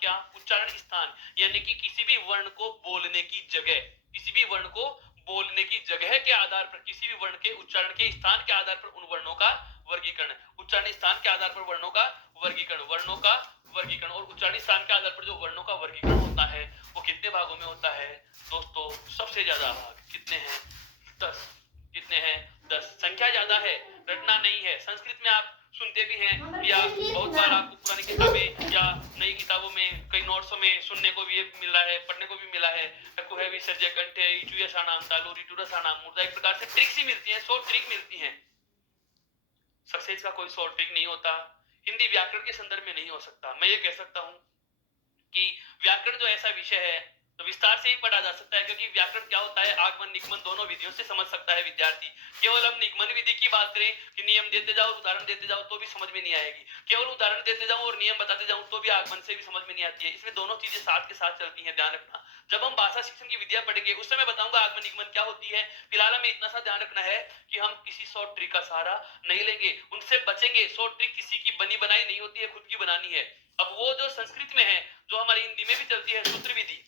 क्या? उच्चारण स्थान, यानी कि किसी भी वर्ण को बोलने की जगह, किसी भी वर्ण को बोलने की जगह के आधार पर, किसी भी वर्ण के उच्चारण के स्थान के आधार पर उन वर्णों का वर्गीकरण, उच्चारण स्थान के आधार पर वर्णों का वर्गीकरण, वर्णों का वर्गीकरण। और उच्चारण स्थान के आधार पर जो वर्णों का वर्गीकरण होता है वो कितने भागों में होता है दोस्तों? सबसे ज्यादा भाग कितने हैं? 10। कितने हैं? 10। संख्या ज्यादा है, रटना नहीं है। संस्कृत में आप सुनते भी हैं या बहुत बार आपको पुरानी किताबें या नई किताबों में कई नोट्सों में सुनने को भी मिल रहा है, पढ़ने को भी मिला है, कुहे विसर्जय कंठे इचुयसानाम तालु रिटुरसानाम मूर्धा। एक प्रकार से ट्रिक्स ही मिलती हैं, 100 ट्रिक मिलती हैं। सक्सेस का कोई 100 ट्रिक नहीं होता, हिंदी व्याकरण के संदर्भ में नहीं हो सकता। मैं ये कह सकता हूं कि व्याकरण जो ऐसा विषय है तो विस्तार से ही पढ़ा जा सकता है, क्योंकि व्याकरण क्या होता है, आगमन निगमन दोनों विधियों से समझ सकता है विद्यार्थी। केवल हम निगमन विधि की बात करें कि नियम देते जाओ, उदाहरण देते जाओ तो भी समझ में नहीं आएगी। केवल उदाहरण देते जाओ और नियम बताते जाऊं तो भी आगमन से भी समझ में नहीं आती है। इसमें दोनों चीजें साथ के साथ चलती हैं, ध्यान रखना। जब हम भाषा शिक्षण की विद्या पढ़ेंगे उस समय बताऊंगा आगमन निगमन क्या होती है। फिलहाल हमें इतना सा ध्यान रखना है कि हम किसी 100 ट्रिक का सहारा नहीं लेंगे, उनसे बचेंगे। 100 ट्रिक किसी की बनी बनाई नहीं होती है, खुद की बनानी है। अब वो जो संस्कृत में है, जो हमारी हिंदी में भी चलती है, सूत्र विधि,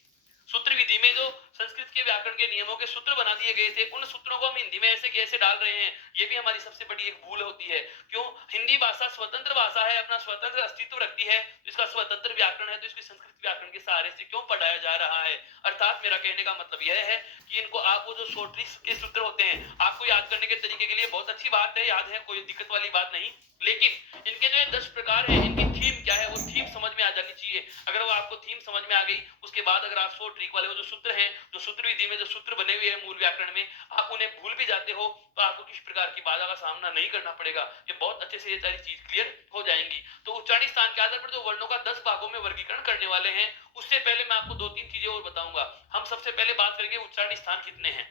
सूत्र विधि में जो संस्कृत के व्याकरण के नियमों के सूत्र बना दिए गए थे, उन सूत्रों को हम हिंदी में ऐसे कैसे डाल रहे हैं, ये भी हमारी सबसे बड़ी एक भूल होती है। क्यों? हिंदी भाषा स्वतंत्र भाषा है, अपना स्वतंत्र अस्तित्व रखती है, इसका स्वतंत्र व्याकरण है, तो इसको संस्कृत व्याकरण के सहारे से क्यों पढ़ाया जा रहा है? अर्थात मेरा कहने का मतलब यह है कि इनको आप वो जो शॉर्ट्रिक्स के सूत्र होते हैं आपको याद करने के तरीके के लिए बहुत अच्छी बात है, याद है, कोई दिक्कत वाली बात नहीं। लेकिन इनके जो 10 प्रकार है, इनकी थीम क्या है वो थीम समझ में आ जानी चाहिए। अगर वो आपको थीम समझ में आ गई, उसके बाद अगर आप 100 ट्रिक वाले वो जो सूत्र हैं, जो सूत्र विधि में जो सूत्र बने हुए हैं मूल व्याकरण में, आप उन्हें भूल भी जाते हो तो आपको किसी प्रकार की बाधा का सामना नहीं करना पड़ेगा। ये बहुत अच्छे से ये सारी चीज क्लियर हो जाएंगी। तो उच्चारण स्थान के आधार पर जो वर्णों का 10 भागों में वर्गीकरण करने वाले हैं, उससे पहले मैं आपको 2-3 चीजें और बताऊंगा। हम सबसे पहले बात करेंगे उच्चारण स्थान कितने हैं।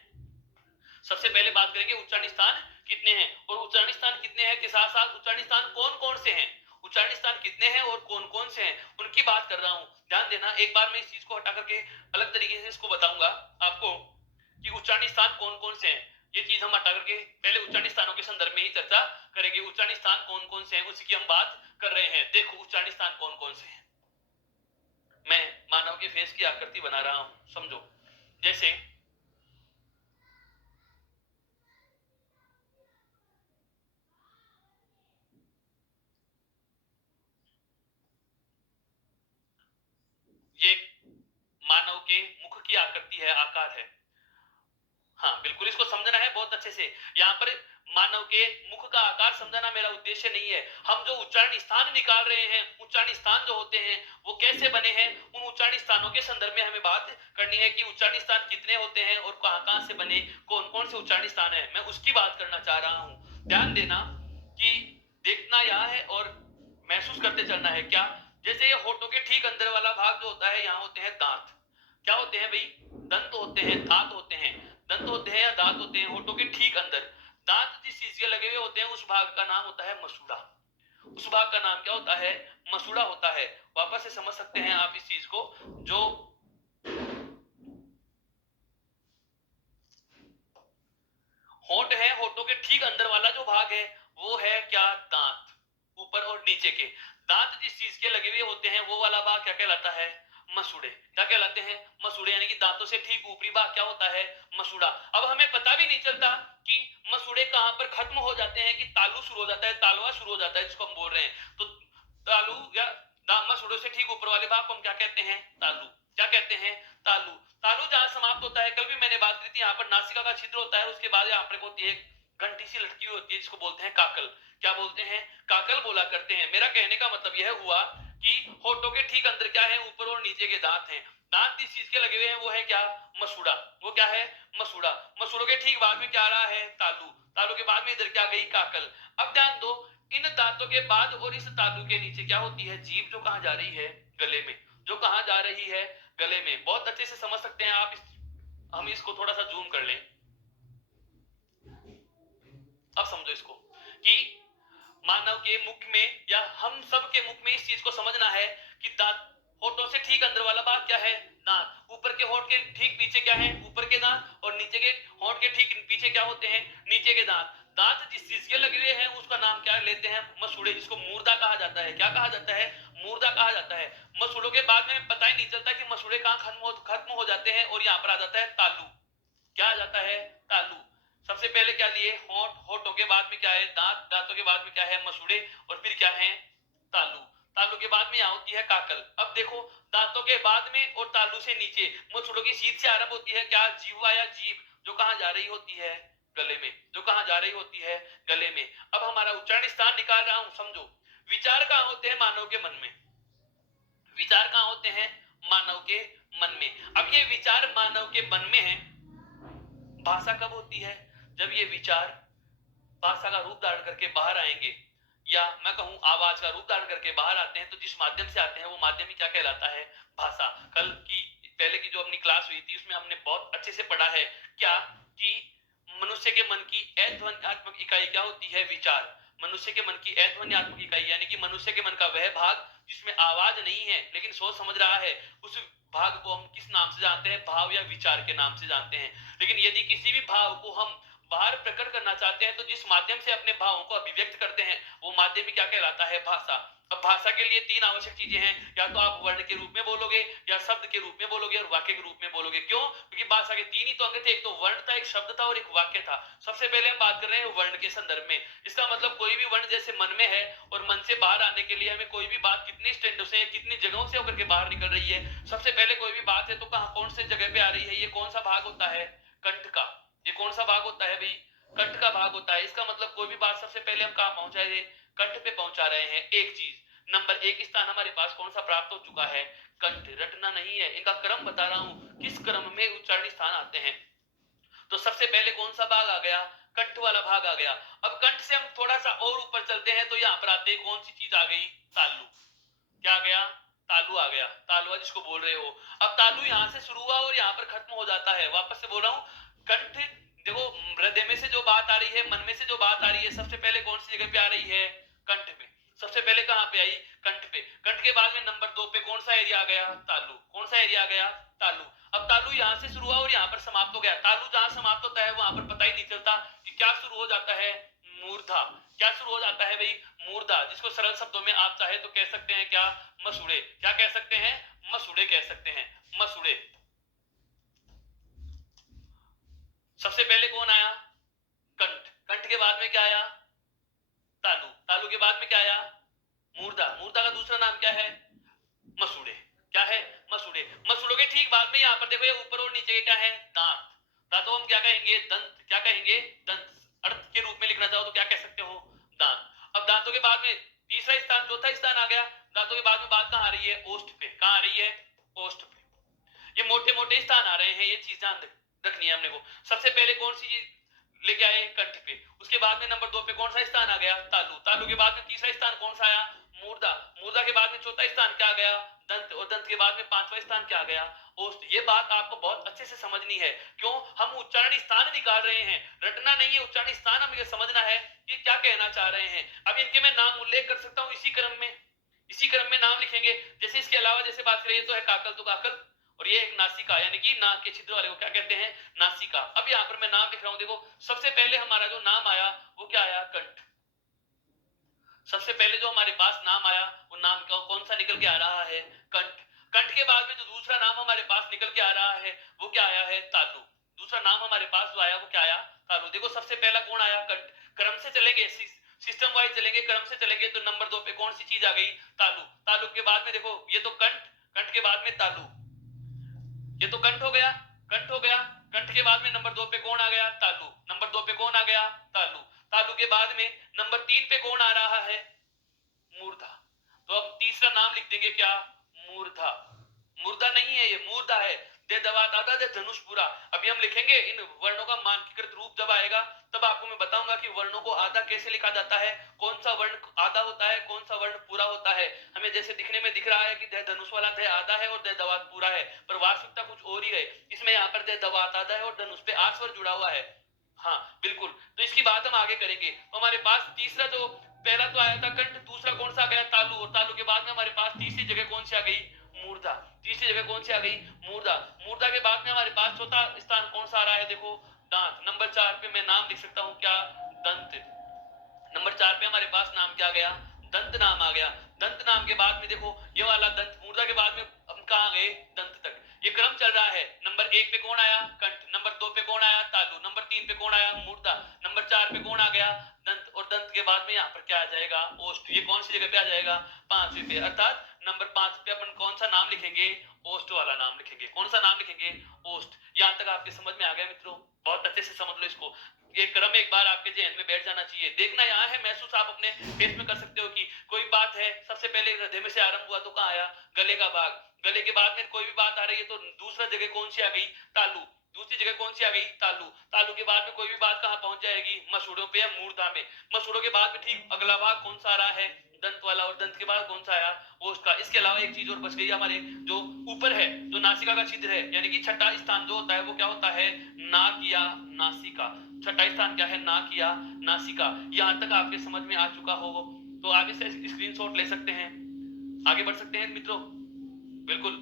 सबसे पहले बात करेंगे उच्चारण स्थान कितने हैं, और उच्चारण स्थान कितने हैं के साथ साथ उच्चारण स्थान कौन कौन से हैं, उच्चारण स्थान कितने हैं और कौन कौन से हैं उनकी बात कर रहा हूं। ध्यान देना, एक बार मैं इस चीज को हटा करके अलग तरीके से इसको बताऊंगा आपको कि उच्चारण स्थान कौन कौन से हैं। ये चीज हम हटा करके पहले उच्चारण स्थानों के संदर्भ में ही चर्चा करेंगे। उच्चारण स्थान कौन कौन से हैं उसकी हम बात कर रहे हैं। देखो उच्चारण स्थान कौन कौन से हैं, मैं मानव के फेस की आकृति बना रहा हूं, समझो। जैसे ये मानव के मुख की आकृति है, आकार है। हाँ बिल्कुल, इसको समझना है बहुत अच्छे से। यहाँ पर मानव के मुख का आकार समझाना मेरा उद्देश्य नहीं है। हम जो उच्चारण स्थान निकाल रहे हैं, उच्चारण स्थान जो होते हैं वो कैसे बने हैं, उन उच्चारण स्थानों के संदर्भ में हमें बात करनी है कि उच्चारण स्थान कितने होते हैं और कहां कहां से बने, कौन कौन से उच्चारण स्थान है, मैं उसकी बात करना चाह रहा हूं। ध्यान देना कि देखना यह है और महसूस करते चलना है। क्या? जैसे ये होठों के ठीक अंदर वाला भाग जो होता है, यहाँ होते हैं दांत। क्या होते हैं भाई? दंत होते हैं, दांत होते हैं। दंत होते हैं या दांत होते हैं होठों के ठीक अंदर। दांत जिस चीज के लगे हुए होते हैं उस भाग का नाम होता है मसूड़ा। उस भाग का नाम क्या होता है? मसूड़ा होता है। वापस से समझ सकते हैं आप इस चीज को। जो होठ है, होठों के ठीक अंदर वाला जो भाग है वो है क्या? दांत। ऊपर और नीचे के दांत जिस चीज के लगे हुए होते हैं वो वाला भाग क्या कहलाता है? मसूड़े। क्या कहलाते हैं? मसूड़े। यानी कि दांतों से ठीक ऊपरी भाग क्या होता है? मसूड़ा। अब हमें पता भी नहीं चलता कि मसूड़े कहां पर खत्म हो जाते हैं, कि तालू शुरू हो जाता है, तालवा शुरू हो जाता है जिसको हम बोल रहे हैं। तो तालू या मसूड़ों से ठीक ऊपर वाले भाग को हम क्या कहते हैं? तालू। क्या कहते हैं? तालू। तालू जहां समाप्त होता है, कल भी मैंने बात की थी, यहाँ पर नासिका का छिद्र होता है, उसके बाद यहाँ पर होती है घंटी सी लटकी हुई होती है जिसको बोलते हैं काकल। क्या बोलते हैं? काकल बोला करते हैं। मेरा कहने का मतलब यह हुआ कि होठों के ठीक अंदर क्या है? ऊपर और नीचे के दांत हैं। दांत जिस चीज के लगे हुए हैं वो है क्या? मसूड़ा। वो क्या है? मसूड़ा। मसूड़ों के ठीक बाद में क्या आ रहा है? तालू। तालू के बाद में इधर क्या गई? काकल। अब ध्यान दो, इन दांतों के बाद और इस तालू के नीचे क्या होती है? जीभ, जो कहां जा रही है? गले में। जो कहां जा रही है? गले में। बहुत अच्छे से समझ सकते हैं आप हम इसको थोड़ा सा जूम कर लें। अब समझो इसको कि मानव के मुख में या हम सब के मुख में इस चीज को समझना है कि दांत, होठों से ठीक अंदर वाला भाग क्या है? दांत। ऊपर के होठ के ठीक पीछे क्या है? ऊपर के दांत। और नीचे के होठ के ठीक पीछे क्या होते हैं? नीचे के दांत। दांत जिस चीज के लगे हुए हैं उसका नाम क्या लेते हैं? मसूड़े, जिसको मूर्धा कहा जाता है। क्या कहा जाता है? मूर्धा कहा जाता है। मसूड़ों के बाद में पता ही नहीं चलता कि मसूड़े कहाँ खत्म हो जाते हैं और यहाँ पर आ जाता है तालु। क्या आ जाता है? तालु। सबसे पहले क्या लिए? होंठ, होठों के बाद में क्या है? दांत, दांतों के बाद में क्या है? मसूड़े, और फिर क्या है? तालु। तालु के बाद में यहाँ होती है काकल। अब देखो, दांतों के बाद में और तालु से नीचे मसूड़ों की सीध से आरंभ होती है क्या? जीवा या जीभ, जो कहां जा रही होती है? गले में। जो कहां जा रही होती है? गले में। अब हमारा उच्चारण स्थान निकाल रहा हूं, समझो। विचार कहां होते हैं? मानव के मन में। विचार कहां होते हैं? मानव के मन में। अब ये विचार मानव के मन में है। भाषा कब होती है? जब ये विचार भाषा का रूप धारण करके बाहर आएंगे, या मैं कहूं आवाज का रूप धारण करके बाहर आते हैं, तो जिस माध्यम से आते हैं वो माध्यम ही क्या कहलाता है? भाषा। कल की पहले की जो अपनी क्लास हुई थी उसमें हमने बहुत अच्छे से पढ़ा है क्या कि मनुष्य के मन की अध्वन्यात्मक इकाई क्या होती है? विचार। मनुष्य के मन की अध्वन्यात्मक इकाई यानी कि मनुष्य के मन का वह भाग जिसमें आवाज नहीं है लेकिन सोच समझ रहा है, उस भाग को हम किस नाम से जानते हैं? भाव या विचार के नाम से जानते हैं। लेकिन यदि किसी भी भाव को हम बाहर प्रकट करना चाहते हैं तो जिस माध्यम से अपने भावों को अभिव्यक्त करते हैं वो माध्यम ही क्या कहलाता है? भाषा। अब भाषा के लिए तीन आवश्यक चीजें हैं, या तो आप वर्ण के रूप में बोलोगे, या शब्द के रूप में बोलोगे, और वाक्य के रूप में बोलोगे। क्यों? क्योंकि भाषा के तीन ही तो अंग थे, एक तो वर्ण था, एक शब्द था और एक वाक्य था। सबसे पहले हम बात कर रहे हैं वर्ण के संदर्भ में। इसका मतलब कोई भी वर्ण जैसे मन में है, और मन से बाहर आने के लिए हमें कोई भी बात कितनी स्टैंडों से, कितनी जगहों से होकर के बाहर निकल रही है। सबसे पहले कोई भी बात है तो कहां, कौन से जगह पे आ रही है? ये कौन सा भाग होता है? कंठ का। ये कौन सा भाग होता है भाई? कंठ का भाग होता है। इसका मतलब कोई भी बात सबसे पहले हम कहां पहुंचा रहे? कंठ पे पहुंचा रहे हैं। एक चीज, नंबर एक स्थान हमारे पास कौन सा प्राप्त हो चुका है? कंठ। रटना नहीं है, इनका क्रम बता रहा हूं, किस क्रम में उच्चारण स्थान आते हैं। तो सबसे पहले कौन सा भाग आ गया? कंठ वाला भाग आ गया। अब कंठ से हम थोड़ा सा और ऊपर चलते हैं तो यहां पर आते हैं, कौन सी चीज आ गई? तालु। क्या आ गया? तालु आ गया। तालुआ जिसको बोल रहे हो। अब तालु यहां से शुरू हुआ और यहां पर खत्म हो जाता है। वापस से बोल रहा हूं, कंठ। देखो, हृदय में से जो बात आ रही है, मन में से जो बात आ रही है, सबसे पहले कौन सी जगह पे आ रही है? कंठ पे। सबसे पहले कहां पे आई? कंठ पे। कंठ के बाद में नंबर 2 पे कौन सा एरिया आ गया? तालु। कौन सा एरिया आ गया? तालु। अब तालु यहां से शुरू हुआ और यहां पर समाप्त हो गया। तालु जहां समाप्त होता है वहां पर पता ही नहीं चलता कि क्या शुरू हो जाता है? मूर्धा। क्या शुरू हो जाता है भाई? मूर्धा, जिसको सरल शब्दों में आप चाहे तो कह सकते हैं क्या? मसूड़े। क्या कह सकते हैं? मसूड़े कह सकते हैं। मसूड़े। सबसे पहले कौन आया? कंठ। कंठ के बाद में क्या आया? तालु। तालु के बाद में क्या आया? मूर्धा। मूर्धा का दूसरा नाम क्या है? मसूड़े। क्या है? मसूड़े। मसूड़ों के ठीक बाद में यहाँ पर देखो, ये ऊपर और नीचे के क्या है? दांत। दांतों हम क्या कहेंगे? दंत। क्या कहेंगे? दंत। अर्थ के रूप में लिखना चाहो तो क्या कह सकते हो? दांत। अब दांतों के बाद में तीसरा स्थान, चौथा स्थान आ गया। दांतों के बाद में बात कहां आ रही है? ओष्ठ पे। कहां आ रही है? ओष्ठ पे। ये मोटे मोटे स्थान आ रहे हैं, ये चीज ध्यान रखनी है हमने को। सबसे पहले कौन सी चीज लेके आए? कंठ पे। उसके बाद में नंबर 2 पे कौन सा स्थान आ गया? तालु। तालु के बाद में तीसरा स्थान कौन सा आया? मूर्धा। मूर्धा के बाद में चौथा स्थान क्या आ गया? दंत। और दंत के बाद में पांचवा स्थान क्या आ गया? ओष्ठ। ये बात आपको बहुत अच्छे से समझनी है। क्यों? हम उच्चारण स्थान निकाल रहे हैं, रटना नहीं है। उच्चारण स्थान हमें समझना है कि क्या कहना चाह रहे हैं। अब इनके मैं नाम उल्लेख कर सकता हूं इसी क्रम में। इसी क्रम में नाम लिखेंगे। जैसे इसके अलावा जैसे बात करें तो है काकल, तो काकल, और ये एक नासिका यानी कि नाक के छिद्र वाले को क्या कहते हैं? नासिका। अब यहां पर मैं नाम लिख रहा हूं, देखो सबसे पहले हमारा जो नाम आया वो क्या आया? कंठ। सबसे पहले जो हमारे पास नाम आया वो नाम कौन सा निकल के आ रहा है? कंठ। कंठ के बाद में जो दूसरा नाम हमारे पास निकल के आ रहा है वो क्या आया है? तालु। दूसरा नाम हमारे पास जो आया वो क्या आया? तालु। देखो सबसे पहला कौन आया? कंठ। क्रम से चलेंगे, सिस्टम वाइज चलेंगे, क्रम से चलेंगे तो नंबर 2 पे कौन सी चीज आ गई? तालु। तालु के बाद में देखो ये तो कंठ, कंठ के बाद में तालु। ये तो कंठ हो गया, कंठ हो गया। कंठ के बाद में नंबर 2 पे कौन आ गया? तालु। नंबर 2 पे कौन आ गया? तालु। तालु के बाद में नंबर 3 पे कौन आ रहा है? मूर्धा। तो अब तीसरा नाम लिख देंगे क्या? मूर्धा। मूर्धा नहीं है, ये मूर्धा है। दे दवात आधा दे धनुष पूरा। अभी हम लिखेंगे इन वर्णों का मानकीकृत रूप जब आएगा तब आपको मैं बताऊंगा कि वर्णों को आधा कैसे लिखा जाता है, कौन सा वर्ण आधा होता है, कौन सा वर्ण पूरा होता है। हमें जैसे दिखने में दिख रहा है कि दे धनुष वाला दे आधा है और दे दवात पूरा है, पर वास्तविकता कुछ और ही है। इसमें यहाँ पर दे दवात आधा है और धनुष पे आ स्वर जुड़ा हुआ है। हाँ बिल्कुल, तो इसकी बात हम आगे करेंगे। तो हमारे पास तीसरा जो पहला तो आया था कंठ, दूसरा कौन सा आ गया? तालु। और तालु के बाद में हमारे पास तीसरी जगह कौन सी आ गई? मूर्धा। तीसरी जगह कौन सी आ गई? मूर्धा। मूर्धा के बाद में हमारे पास चौथा स्थान कौन सा आ रहा है? देखो दांत। नंबर 4 पे मैं नाम लिख सकता हूं क्या? दंत। नंबर 4 पे हमारे पास नाम क्या आ गया? दंत नाम आ गया। दंत नाम के बाद में देखो ये वाला दंत, मूर्धा के बाद में हम कहां गए, दंत तक। ये क्रम चल रहा है। नंबर 1 पे कौन आया, कंठ। नंबर 2 पे कौन आया, तालु। नंबर 3 पे कौन आया, मूर्धा। नंबर 4 पे कौन आ गया, दंत। और दंत के बाद में यहाँ पर क्या आ जाएगा, ओष्ठ। ये कौन सी जगह पे आ जाएगा, 5वें पे। अर्थात नंबर 5 पे अपन कौन सा नाम लिखेंगे, ओष्ठ वाला नाम लिखेंगे। कौन सा नाम लिखेंगे, ओष्ठ। यहां तक आपके समझ में आ गया मित्रों, बहुत अच्छे से समझ लो इसको। ये क्रम एक बार आपके जहन में बैठ जाना चाहिए। देखना यहाँ है, महसूस आप अपने फेस में कर सकते हो कि कोई बात है, सबसे पहले हृदय में से आरंभ हुआ तो कहाँ आया, गले का भाग। गले के बाद में कोई भी बात आ रही है तो दूसरा जगह कौन सी आ गई, तालु। दूसरी जगह कौन सी आ गई, तालु। तालु के बाद में कोई भी बात कहां पहुंच जाएगी, मसूड़ों पे या मूर्धा में। मसूड़ों के बाद में ठीक अगला भाग कौन सा आ रहा है, दंत वाला। और दंत के बाद कौन सा आया, ओष्ठ का। इसके अलावा एक चीज और बच गई हमारे, जो ऊपर है, जो नासिका का छिद्र है, यानी कि छठा स्थान जो होता है वो क्या होता है, नाक या नासिका। छठा स्थान क्या है, नाक या नासिका। यहां तक आपके समझ में आ चुका हो तो आगे से स्क्रीनशॉट ले सकते हैं, आगे बढ़ सकते हैं मित्रों। बिल्कुल,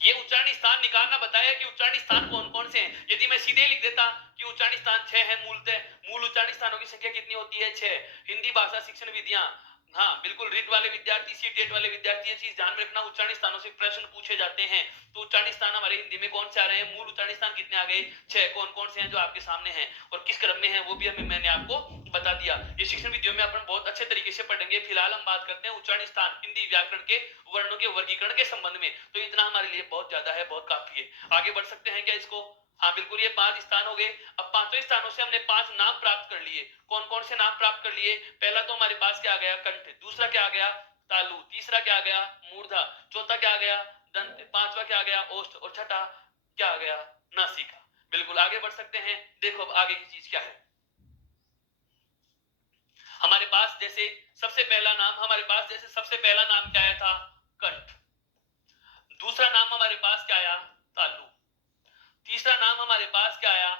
ये उच्चारण स्थान निकालना बताया कि उच्चारण स्थान कौन कौन से हैं। यदि मैं सीधे लिख देता कि उच्चारण स्थान 6 है मूलतः, मूल उच्चारण स्थानों की संख्या कितनी होती है, 6। हिंदी भाषा शिक्षण विधियां, हाँ बिल्कुल, रीट वाले विद्यार्थी, सी टेट वाले विद्यार्थी ये चीज ध्यान में रखना, उच्चारण स्थानों से प्रश्न पूछे जाते हैं। तो उच्चारण स्थान हमारे हिंदी में कौन से आ रहे हैं, मूल उच्चारण स्थान कितने आ गए, 6। कौन कौन से हैं जो आपके सामने हैं और किस क्रम में है वो भी मैंने आपको बता दिया। ये शिक्षण विधियों में अपन बहुत अच्छे तरीके से पढ़ेंगे। फिलहाल हम बात करते हैं उच्चारण स्थान हिंदी व्याकरण के वर्णों के वर्गीकरण के संबंध में, तो इतना हमारे लिए बहुत ज्यादा है, बहुत काफी है। आगे बढ़ सकते हैं क्या इसको, हाँ बिल्कुल, ये 5 स्थान हो गए। अब 5वें स्थानों से हमने 5 नाम प्राप्त कर लिए। कौन कौन से नाम प्राप्त कर लिए, पहला तो हमारे पास क्या आ गया, कंठ। दूसरा क्या आ गया, तालु। तीसरा क्या आ गया, मूर्धा। चौथा क्या आ गया, दंत। पांचवा क्या आ गया, ओष्ठ। और छठा क्या आ गया, नासिका। बिल्कुल, आगे बढ़ सकते हैं। देखो अब आगे की चीज क्या है हमारे पास। जैसे सबसे पहला नाम हमारे पास, जैसे सबसे पहला नाम क्या आया था, कंठ। दूसरा नाम हमारे पास क्या आया, तालु। तीसरा नाम हमारे पास क्या आया,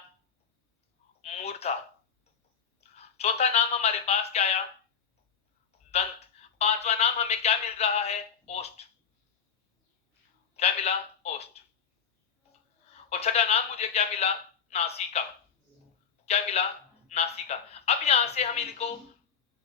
मूर्धा। चौथा नाम हमारे पास क्या आया, दंत। पांचवा नाम हमें क्या मिल रहा है, ओष्ठ। क्या मिला, ओष्ठ। और छठा नाम मुझे क्या मिला, नासिका। क्या मिला, नासिका। अब यहां से हम इनको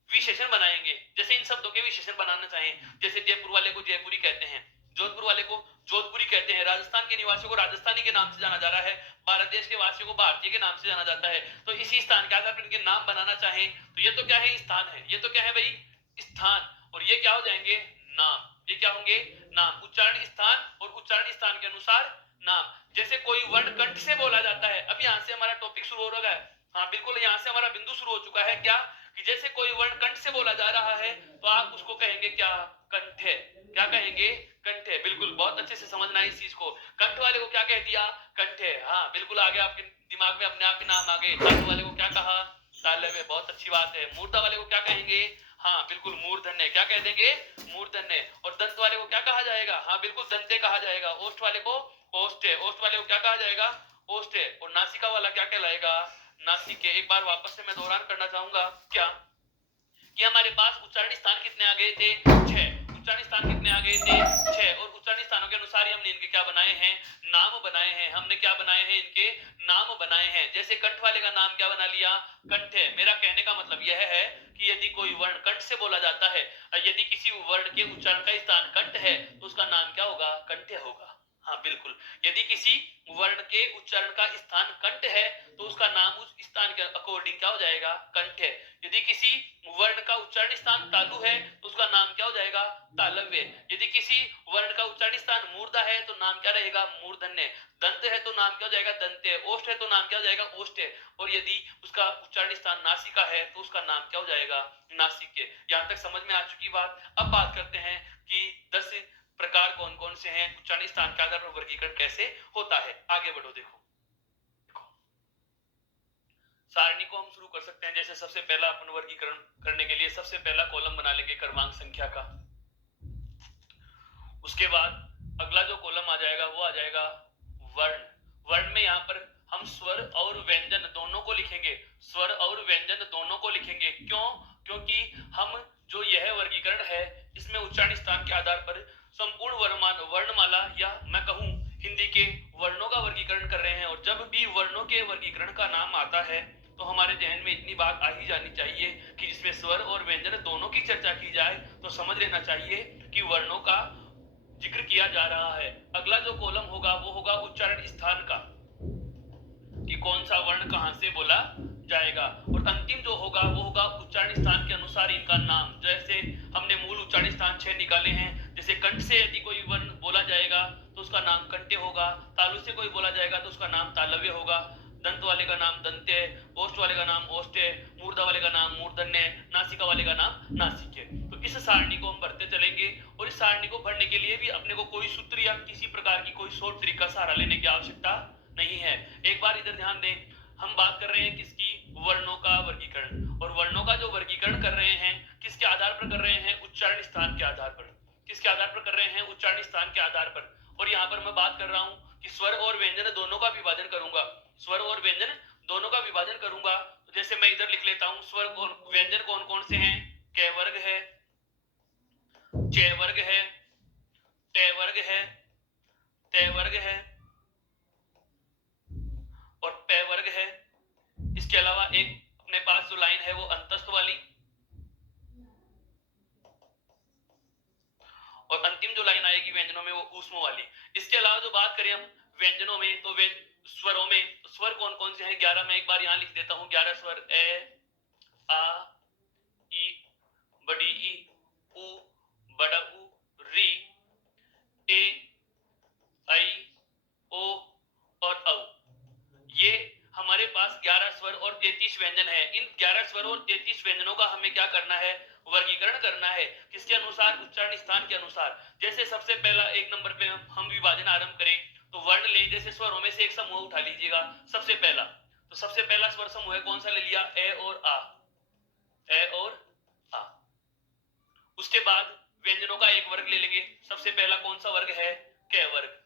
विशेषण बनाएंगे। जैसे इन शब्दों के विशेषण बनाना चाहें, जैसे जयपुर वाले को जयपुरी कहते हैं, जोधपुर वाले को जोधपुरी कहते हैं, राजस्थान के निवासियों को राजस्थानी के नाम से जाना जा रहा है, भारत देश के वासियों को भारतीय के नाम से जाना जाता है। तो इसी स्थान के आधार पर इनके नाम बनाना चाहें तो ये तो क्या है, स्थान है। ये तो क्या है भाई, स्थान। और ये क्या हो जाएंगे, नाम। ये क्या होंगे, नाम। उच्चारण स्थान और उच्चारण स्थान के अनुसार नाम। जैसे कोई वर्ण कंठ से बोला जाता है, अब यहां से हमारा टॉपिक शुरू हो रहा है। हाँ बिल्कुल, यहां से हमारा बिंदु शुरू हो चुका है। क्या कि जैसे कोई वर्ण कंठ से बोला जा रहा है तो आप उसको कहेंगे क्या, कंठ है। क्या कहेंगे, कंठ है। बिल्कुल, बहुत अच्छे से समझना है इस चीज को। कंठ वाले को क्या कह दिया, कंठ है। हाँ बिल्कुल, आगे आपके दिमाग में अपने आप ही नाम आ गए। तालु वाले को क्या कहा, तालव्य। बहुत अच्छी बात है। मूर्धा वाले को क्या कहेंगे, हाँ बिल्कुल, मूर्धन्य। क्या कह देंगे, मूर्धन्य। और दंत वाले को क्या कहा जाएगा, हाँ बिल्कुल, दंते कहा जाएगा। ओष्ठ वाले को ओष्ठे। ओष्ठ वाले को क्या कहा जाएगा, ओष्ठे। और नासिका वाला क्या कहलाएगा, नासिके। एक बार वापस से मैं दोहरान करना चाहूंगा क्या कि हमारे पास उच्चारण स्थान कितने आ गए थे, 6। उच्चारण स्थान कितने आ गए थे, 6। और उच्चारण स्थानों के अनुसार ही हमने इनके क्या बनाए हैं, नाम बनाए हैं। हमने क्या बनाए हैं, इनके नाम बनाए हैं। जैसे कंठ वाले का नाम क्या बना लिया, कंठ है। मेरा कहने का मतलब यह है कि यदि कोई वर्ण कंठ से बोला जाता है, यदि किसी वर्ण के उच्चारण का स्थान कंठ है तो उसका नाम क्या होगा, कंठ होगा। हाँ बिल्कुल, यदि किसी वर्ण के उच्चारण का स्थान कंठ है तो उसका नाम उस स्थान के अकॉर्डिंग क्या हो जाएगा, कंठ है। यदि किसी वर्ण का उच्चारण स्थान तालु है तो उसका नाम क्या हो जाएगा, तालव्य। यदि किसी वर्ण का उच्चारण स्थान मूर्धा है तो नाम क्या रहेगा, मूर्धन्य। दंत है तो नाम क्या हो जाएगा, दंत्य। ओष्ठ है तो नाम क्या हो जाएगा, ओष्ठ्य। और यदि उसका उच्चारण स्थान नासिका है तो उसका नाम क्या हो जाएगा, नासिक्य। यहां तक समझ में आ चुकी बात। अब बात करते हैं कि 10 प्रकार कौन कौन से हैं, उच्चारण स्थान के आधार पर वर्गीकरण कैसे होता है। आगे बढ़ो। देखो सारणी को हम शुरू कर सकते हैं। जैसे सबसे पहला अपन वर्गीकरण करने के लिए सबसे पहला कॉलम बना लेंगे क्रमांक संख्या का। उसके बाद अगला जो कॉलम आ जाएगा वो आ जाएगा वर्ण। वर्ण में यहाँ पर हम स्वर और व्यंजन दोनों को लिखेंगे। स्वर और व्यंजन दोनों को लिखेंगे। क्यों, क्योंकि हम जो यह वर्गीकरण है इसमें उच्चारण स्थान के आधार पर संपूर्ण वर्णमाला या मैं कहूं हिंदी के वर्णों का वर्गीकरण कर रहे हैं। और जब भी वर्णों के वर्गीकरण का नाम आता है तो हमारे जहन में इतनी बात आ ही जानी चाहिए कि जिसमें स्वर और व्यंजन दोनों की चर्चा की जाए तो समझ लेना चाहिए कि वर्णों का जिक्र किया जा रहा है। अगला जो कॉलम होगा वो होगा उच्चारण स्थान का, कि कौन सा वर्ण कहां से बोला जाएगा। और अंतिम जो होगा वो होगा उच्चारण स्थान के अनुसार इनका नाम। जैसे हमने मूल उच्चारण स्थान 6 निकाले हैं, जैसे कंठ से यदि कोई वर्ण बोला जाएगा तो उसका नाम कंठ्य होगा, तालु से कोई बोला जाएगा तो उसका नाम तालव्य होगा, दंत वाले का नाम दंत्य, ओष्ठ वाले का नाम ओष्ठ्य, मूर्धा वाले का नाम मूर्धन्य, नासिका वाले का नाम नासिक्य। तो इस सारणी को हम भरते चलेंगे और इस सारणी को भरने के लिए भी अपने को कोई सूत्र या किसी प्रकार की कोई शॉर्ट ट्रिक का सहारा लेने की आवश्यकता नहीं है। एक बार इधर ध्यान दें, हम बात कर रहे हैं किसकी, वर्णों का वर्गीकरण। और वर्णों का जो वर्गीकरण कर रहे हैं किसके आधार पर कर रहे हैं, उच्चारण स्थान के आधार पर। किसके आधार पर कर रहे हैं, उच्चारण स्थान के आधार पर। और यहां पर मैं बात कर रहा हूं कि स्वर और व्यंजन दोनों का विभाजन करूंगा, स्वर और व्यंजन दोनों का विभाजन करूंगा। तो जैसे मैं इधर लिख लेता हूं, स्वर और व्यंजन कौन कौन से हैं, क वर्ग है, च वर्ग है, ट वर्ग है, त वर्ग है और प वर्ग है। इसके अलावा एक अपने पास जो लाइन है वो अंतस्थ वाली, और अंतिम जो लाइन आएगी व्यंजनों में वो ऊष्म वाली। इसके अलावा जो बात करें हम व्यंजनों में तो स्वरों में स्वर कौन कौन से हैं, 11 मैं एक बार यहां लिख देता हूं। 11 स्वर, ए, आ, ई, बड़ी ई, उ, बड़ा उ, री, ए, आई, ओ और औ। ये हमारे पास 11 स्वर और 33 व्यंजन है। इन 11 स्वर और 33 व्यंजनों का हमें क्या करना है, वर्गीकरण करना है। किसके अनुसार, उच्चारण स्थान के अनुसार। जैसे सबसे पहला 1 नंबर पे हम विभाजन आरंभ करें तो वर्ण ले, जैसे स्वरों में से एक समूह उठा लीजिएगा सबसे पहला। तो सबसे पहला स्वर समूह है कौन सा ले लिया, ए और आ, ए और आ। उसके बाद व्यंजनों का एक वर्ग ले लेंगे, सबसे पहला कौन सा वर्ग है, क वर्ग।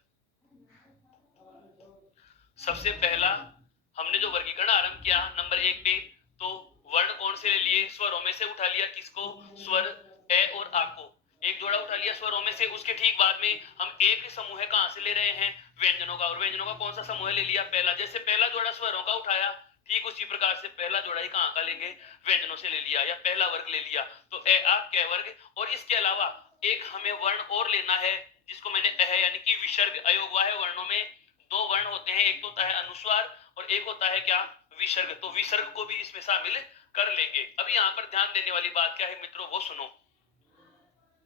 सबसे पहला हमने जो वर्गीकरण आरंभ किया नंबर 1 पे, तो वर्ण कौन से ले लिए, स्वरों में से उठा लिया, किसको, स्वर ए और आ को, एक जोड़ा उठा लिया स्वरों में से। उसके ठीक बाद में हम एक समूह कहां से ले रहे हैं, व्यंजनों का। और व्यंजनों का कौन सा समूह ले लिया, पहला। जैसे पहला जोड़ा स्वरों का उठाया, ठीक उसी प्रकार से पहला जोड़ा ही कहां का लेंगे, व्यंजनों से ले लिया या पहला वर्ग ले लिया, तो ए आ क वर्ग। और इसके अलावा एक हमें वर्ण और लेना है जिसको मैंने अह यानी कि विसर्ग, अयोगवाह वर्णों में 2 वर्ण होते हैं, एक तो होता है अनुस्वार और एक होता है क्या, विसर्ग। तो विसर्ग को भी इसमें शामिल कर लेंगे। अब यहाँ पर ध्यान देने वाली बात क्या है मित्रों, वो सुनो।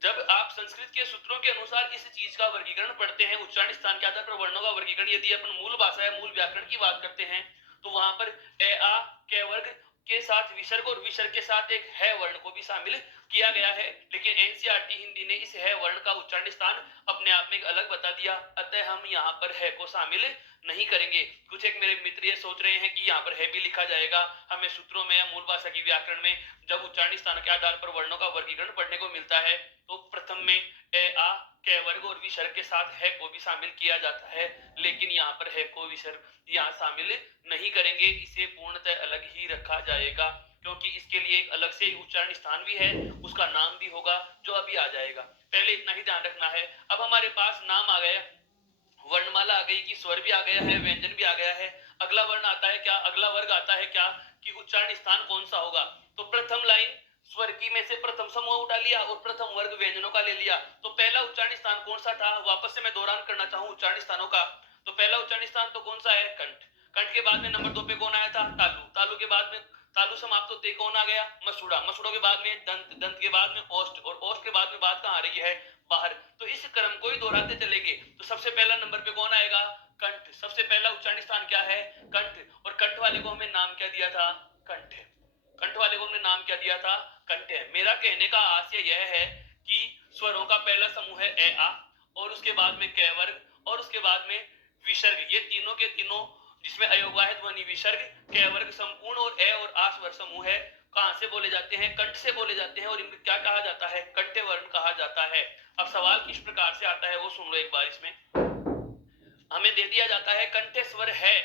जब आप संस्कृत के सूत्रों के अनुसार इस चीज का वर्गीकरण पढ़ते हैं, उच्चारण स्थान के आधार पर वर्णों का वर्गीकरण, यदि अपन मूल भाषा या मूल व्याकरण की बात करते हैं तो वहां पर ए आ क वर्ग के साथ विसर्ग और विसर्ग के साथ एक है वर्ण को भी शामिल किया गया है। लेकिन एनसीईआरटी हिंदी ने इस है वर्ण का उच्चारण स्थान अपने आप में अलग बता दिया, अतः हम यहाँ पर है को शामिल नहीं करेंगे। कुछ एक मेरे मित्र ये सोच रहे हैं कि यहाँ पर है भी लिखा जाएगा। हमें सूत्रों में या मूल भाषा की व्याकरण में जब उच्चारण स्थान के आधार पर वर्णों का वर्गीकरण पढ़ने को मिलता है तो प्रथम में ए आ क वर्ग और विसर्ग के साथ है को भी शामिल किया जाता है, लेकिन यहाँ पर है को विसर्ग यहाँ शामिल नहीं करेंगे, इसे पूर्णतः अलग ही रखा जाएगा, क्योंकि इसके लिए एक अलग से उच्चारण स्थान भी है, उसका नाम भी होगा जो अभी आ जाएगा। पहले इतना ही ध्यान रखना है। अब हमारे पास नाम आ गया, वर्णमाला आ गई कि स्वर भी आ गया है, व्यंजन भी आ गया है। अगला वर्ण आता है क्या, अगला वर्ग आता है क्या, कि उच्चारण स्थान कौन सा होगा। तो प्रथम लाइन स्वर की में से प्रथम समूह उठा लिया और प्रथम वर्ग व्यंजनों का ले लिया। तो पहला उच्चारण स्थान कौन सा था, वापस से मैं दौरान करना चाहूं उच्चारण स्थानों का। तो पहला उच्चारण स्थान तो कौन सा है, कंठ। कंठ के बाद में नंबर 2 पे कौन आया था, तालु। तालु के बाद में तालु समाप्त होते कौन आ गया, मसूड़ा। मसूड़ों के बाद में दंत। दंत के बाद में ओष्ठ और ओष्ठ के बाद में बात कहां आ रही है, बाहर। तो इस क्रम को ही दोहराते चलेंगे। तो सबसे पहला नंबर पे कौन आएगा, कंठ। सबसे पहला उच्चारण स्थान क्या है, कंठ। और कंठ वाले को हमें नाम क्या दिया था, कंठ। कंठ वाले को हमने नाम क्या दिया था, कंठ। मेरा कहने का आशय यह है कि स्वरों का पहला समूह है ए आ, और उसके बाद में क वर्ग और उसके बाद में विसर्ग। ये तीनों के तीनों जिसमें अयोगवाह ध्वनि विसर्ग, क वर्ग संपूर्ण और ए और आ स्वर समूह है, कहां से बोले जाते हैं, कंठ से बोले जाते हैं। और इनको क्या कहा जाता है, कंठ्य वर्ण कहा जाता है। अब सवाल किस प्रकार से आता है वो सुन लो एक बार। इसमें हमें दे दिया जाता है कंठ्य स्वर है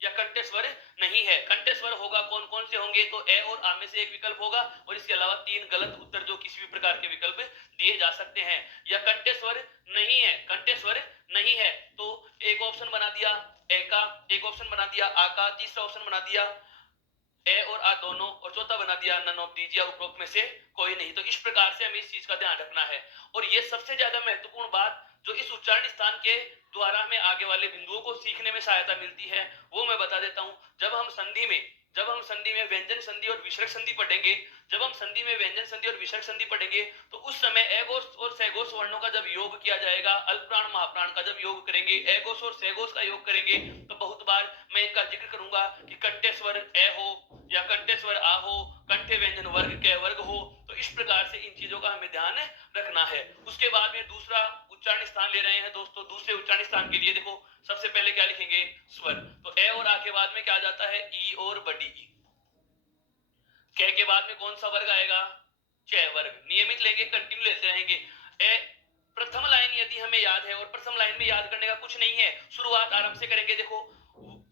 या कंठ्य स्वर नहीं है। कंठ्य स्वर होगा कौन कौन से होंगे, तो ए और आ में से एक विकल्प होगा और इसके अलावा 3 गलत उत्तर जो किसी भी प्रकार के विकल्प दिए जा सकते हैं। या कंठ्य स्वर नहीं है, कंठ्य स्वर नहीं है तो एक ऑप्शन बना दिया ए का, एक ऑप्शन बना दिया आ का, तीसरा ऑप्शन बना दिया ए और आ दोनों, और चौथा बना दिया नन ऑफ दीज, या उपरोक्त में से कोई नहीं। तो इस प्रकार से हमें इस चीज का ध्यान रखना है। और ये सबसे ज्यादा महत्वपूर्ण बात जो इस उच्चारण स्थान के द्वारा हमें आगे वाले बिंदुओं को सीखने में सहायता मिलती है, वो मैं बता देता हूं। जब हम संधि में व्यंजन संधि और विसर्ग संधि पढ़ेंगे, जब हम संधि में व्यंजन संधि और विसर्ग संधि पढ़ेंगे, तो उस समय एगोस और सैगोस वर्णों का जब योग किया जाएगा, अल्पप्राण महाप्राण का जब योग करेंगे, एगोस और सैगोस का योग करेंगे, तो बहुत बार मैं इनका जिक्र करूंगा कि कंठे स्वर ए हो या कंठे स्वर आ हो, कंठे व्यंजन वर्ग के वर्ग हो। तो इस प्रकार से इन चीजों का हमें ध्यान रखना है। उसके बाद में दूसरा उच्चारण स्थान ले रहे हैं दोस्तों। दूसरे उच्चारण स्थान के लिए देखो, सबसे पहले क्या लिखेंगे? स्वर। तो ए और आ के बाद में क्या आ जाता है? ई और बड़ी ई। क के बाद में कौन सा वर्ग आएगा? च वर्ग। नियमित लेंगे, कंटिन्यू लेते रहेंगे। ए प्रथम लाइन यदि हमें याद है, और प्रथम लाइन में याद करने का कुछ नहीं है, शुरुआत आरंभ से करेंगे। देखो,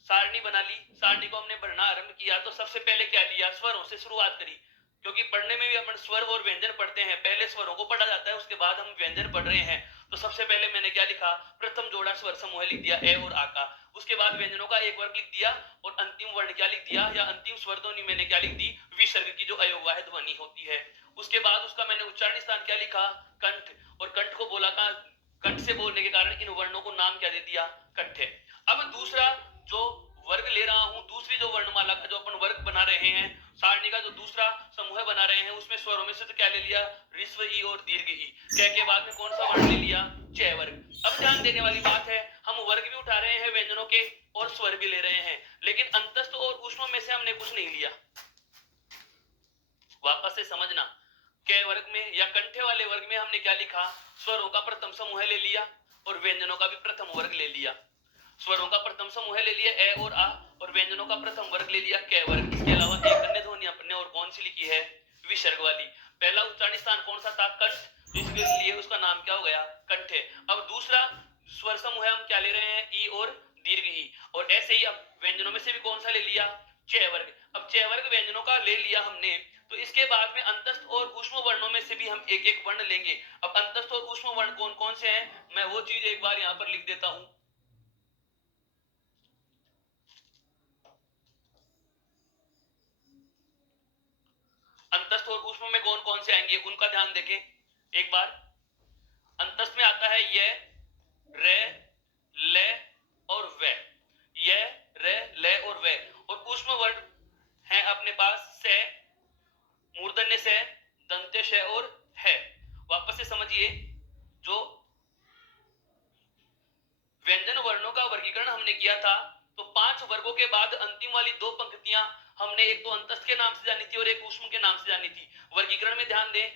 सारणी बना ली, सारणी को हमने पढ़ना आरंभ किया, तो सबसे पहले क्या लिया? स्वरों से शुरुआत करी, क्योंकि पढ़ने में भी अपन स्वर और व्यंजन पढ़ते हैं। पहले स्वरों को पढ़ा जाता है, उसके बाद हम व्यंजन पढ़ रहे हैं। तो सबसे पहले मैंने क्या लिखा? प्रथम जोड़ा स्वर समूह लिख दिया, ए और आ का। उसके बाद व्यंजनों का एक वर्ग लिख दिया, और अंतिम वर्ण क्या लिख दिया, या अंतिम स्वर ध्वनि मैंने क्या लिख दी? विसर्ग की जो अयोगवाह ध्वनि होती है। उसके बाद उसका मैंने उच्चारण स्थान क्या लिखा? कंठ। और कंठ को बोला का, कंठ से बोलने के कारण इन वर्णों को नाम क्या दे दिया? कंठ। अब दूसरा जो वर्ग ले रहा हूं, दूसरी जो वर्णमाला का जो अपन वर्ग बना रहे हैं, सारणी का जो दूसरा समूह बना रहे हैं, उसमें स्वरों में से तो क्या ले लिया? ऋस्व ई और दीर्घ ई। क के बाद में कौन सा वर्ण ले लिया? च वर्ग। अब ध्यान देने वाली बात है, हम वर्ग भी उठा रहे हैं व्यंजनों के, और स्वर भी ले रहे हैं, लेकिन अंतस्थ और ऊष्म में से हमने कुछ नहीं लिया। वापस से समझना, क वर्ग में या कंठे वाले वर्ग में हमने क्या लिखा? स्वरों का प्रथम समूह ले लिया, और व्यंजनों का भी प्रथम वर्ग ले लिया। स्वरों का प्रथम समूह ले लिया ए और आ, और व्यंजनों का प्रथम वर्ग ले लिया क वर्ग। इसके अलावा एक अन्य ध्वनि अपने और कौन सी लिखी है? विसर्ग वाली। पहला उच्चारण स्थान कौन सा था? कंठ, जिसके लिए उसका नाम क्या हो गया? कंठे। अब दूसरा स्वर समूह हम क्या ले रहे हैं? ई और दीर्घ ई। और ऐसे ही अब व्यंजनों में से भी कौन सा ले लिया? च वर्ग। अब च वर्ग व्यंजनों का ले लिया हमने, तो इसके बाद में अंतस्थ और ऊष्म वर्णों में से भी हम एक एक वर्ण लेंगे। अब अंतस्थ और ऊष्म वर्ण कौन कौन से हैं, मैं वो चीज एक बार यहां पर लिख देता हूं। अंतस्थ और ऊष्म में कौन कौन से आएंगे, उनका ध्यान देखें एक बार। अंतस्थ में आता है य, रे, ले और वे। य, रे, ले और वे। और ऊष्म वर्ण है अपने पास से, मूर्धन्य से, दंत्य से और है। वापस से समझिए, जो व्यंजन वर्णों का वर्गीकरण हमने किया था, तो 5 वर्गों के बाद अंतिम वाली 2 पंक्तियां हमने एक तो अंतस्थ के नाम से जानी थी और एक ऊष्म के नाम से जानी थी। वर्गीकरण में ध्यान दें,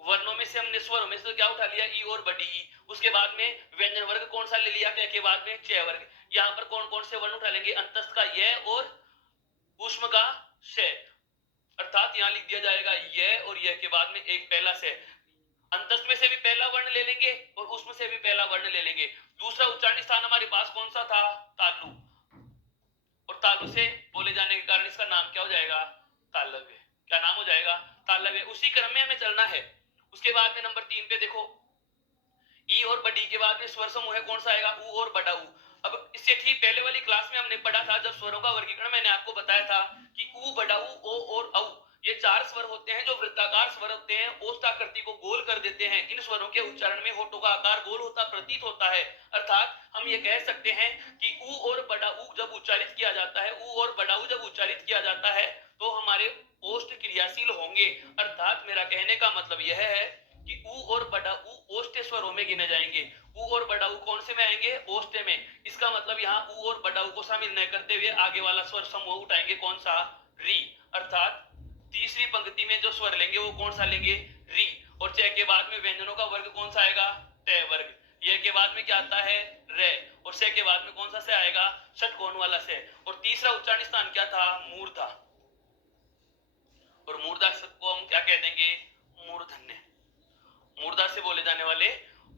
वर्णों में से हमने स्वरों में से तो क्या उठा लिया? ई और बड़ी ई। उसके बाद में व्यंजन वर्ग कौन सा ले लिया? के बाद में च वर्ग। यहां पर कौन कौन से वर्ण उठा लेंगे? अंतस्थ का य और ऊष्म का श। अर्थात यहां लिख दिया जाएगा य, और य के बाद में एक पहला से। अंतस्थ में से भी पहला वर्ण ले लेंगे, और उसमें से भी पहला वर्ण ले लेंगे। दूसरा उच्चारण स्थान हमारे पास कौन सा था? तालु। और तालु से बोले जाने के कारण इसका नाम क्या हो जाएगा? तालव्य। क्या नाम हो जाएगा? तालव्य। उसी क्रम में हमें चलना है। उसके बाद में नंबर 3 पे देखो, ई और बड़ी के बाद में स्वर समूह कौन सा आएगा? ऊ और बड़ा ऊ। अब इससे ठीक पहले वाली क्लास में हमने पढ़ा था, जब स्वरों का वर्गीकरण मैंने आपको बताया था कि ऊ, बड़ा ऊ, ओ और औ, ये 4 स्वर होते हैं जो वृत्ताकार स्वर होते हैं, ओष्ठ आकृति को गोल कर देते हैं। इन स्वरों के उच्चारण में होठों का आकार गोल होता प्रतीत होता है। अर्थात हम ये कह सकते हैं कि ऊ और बड़ा ऊ जब उच्चारित किया जाता है, ऊ और बड़ा ऊ जब उच्चारित किया जाता है, तो हमारे ओष्ठ क्रियाशील होंगे। अर्थात मेरा कहने का मतलब यह है कि ऊ और बड़ा ऊ ओष्ठ स्वरों में गिने जाएंगे। ऊ और बड़ा ऊ कौन से में आएंगे? ओष्ठ में। इसका मतलब यहाँ ऊ और बड़ा ऊ को शामिल न करते हुए आगे वाला स्वर समूह उठाएंगे, कौन सा? री। अर्थात तीसरी पंक्ति में जो स्वर लेंगे वो कौन सा लेंगे? री। और च के बाद में व्यंजनों का वर्ग कौन सा आएगा? ट वर्ग। ये के बाद में क्या आता है? रे। और से के बाद में कौन सा से आएगा? षटकोण वाला से। और तीसरा उच्चारण स्थान क्या था? मूर्धा। और मूर्धा को हम क्या कह देंगे? मूर्धन्य। मूर्धा से बोले जाने वाले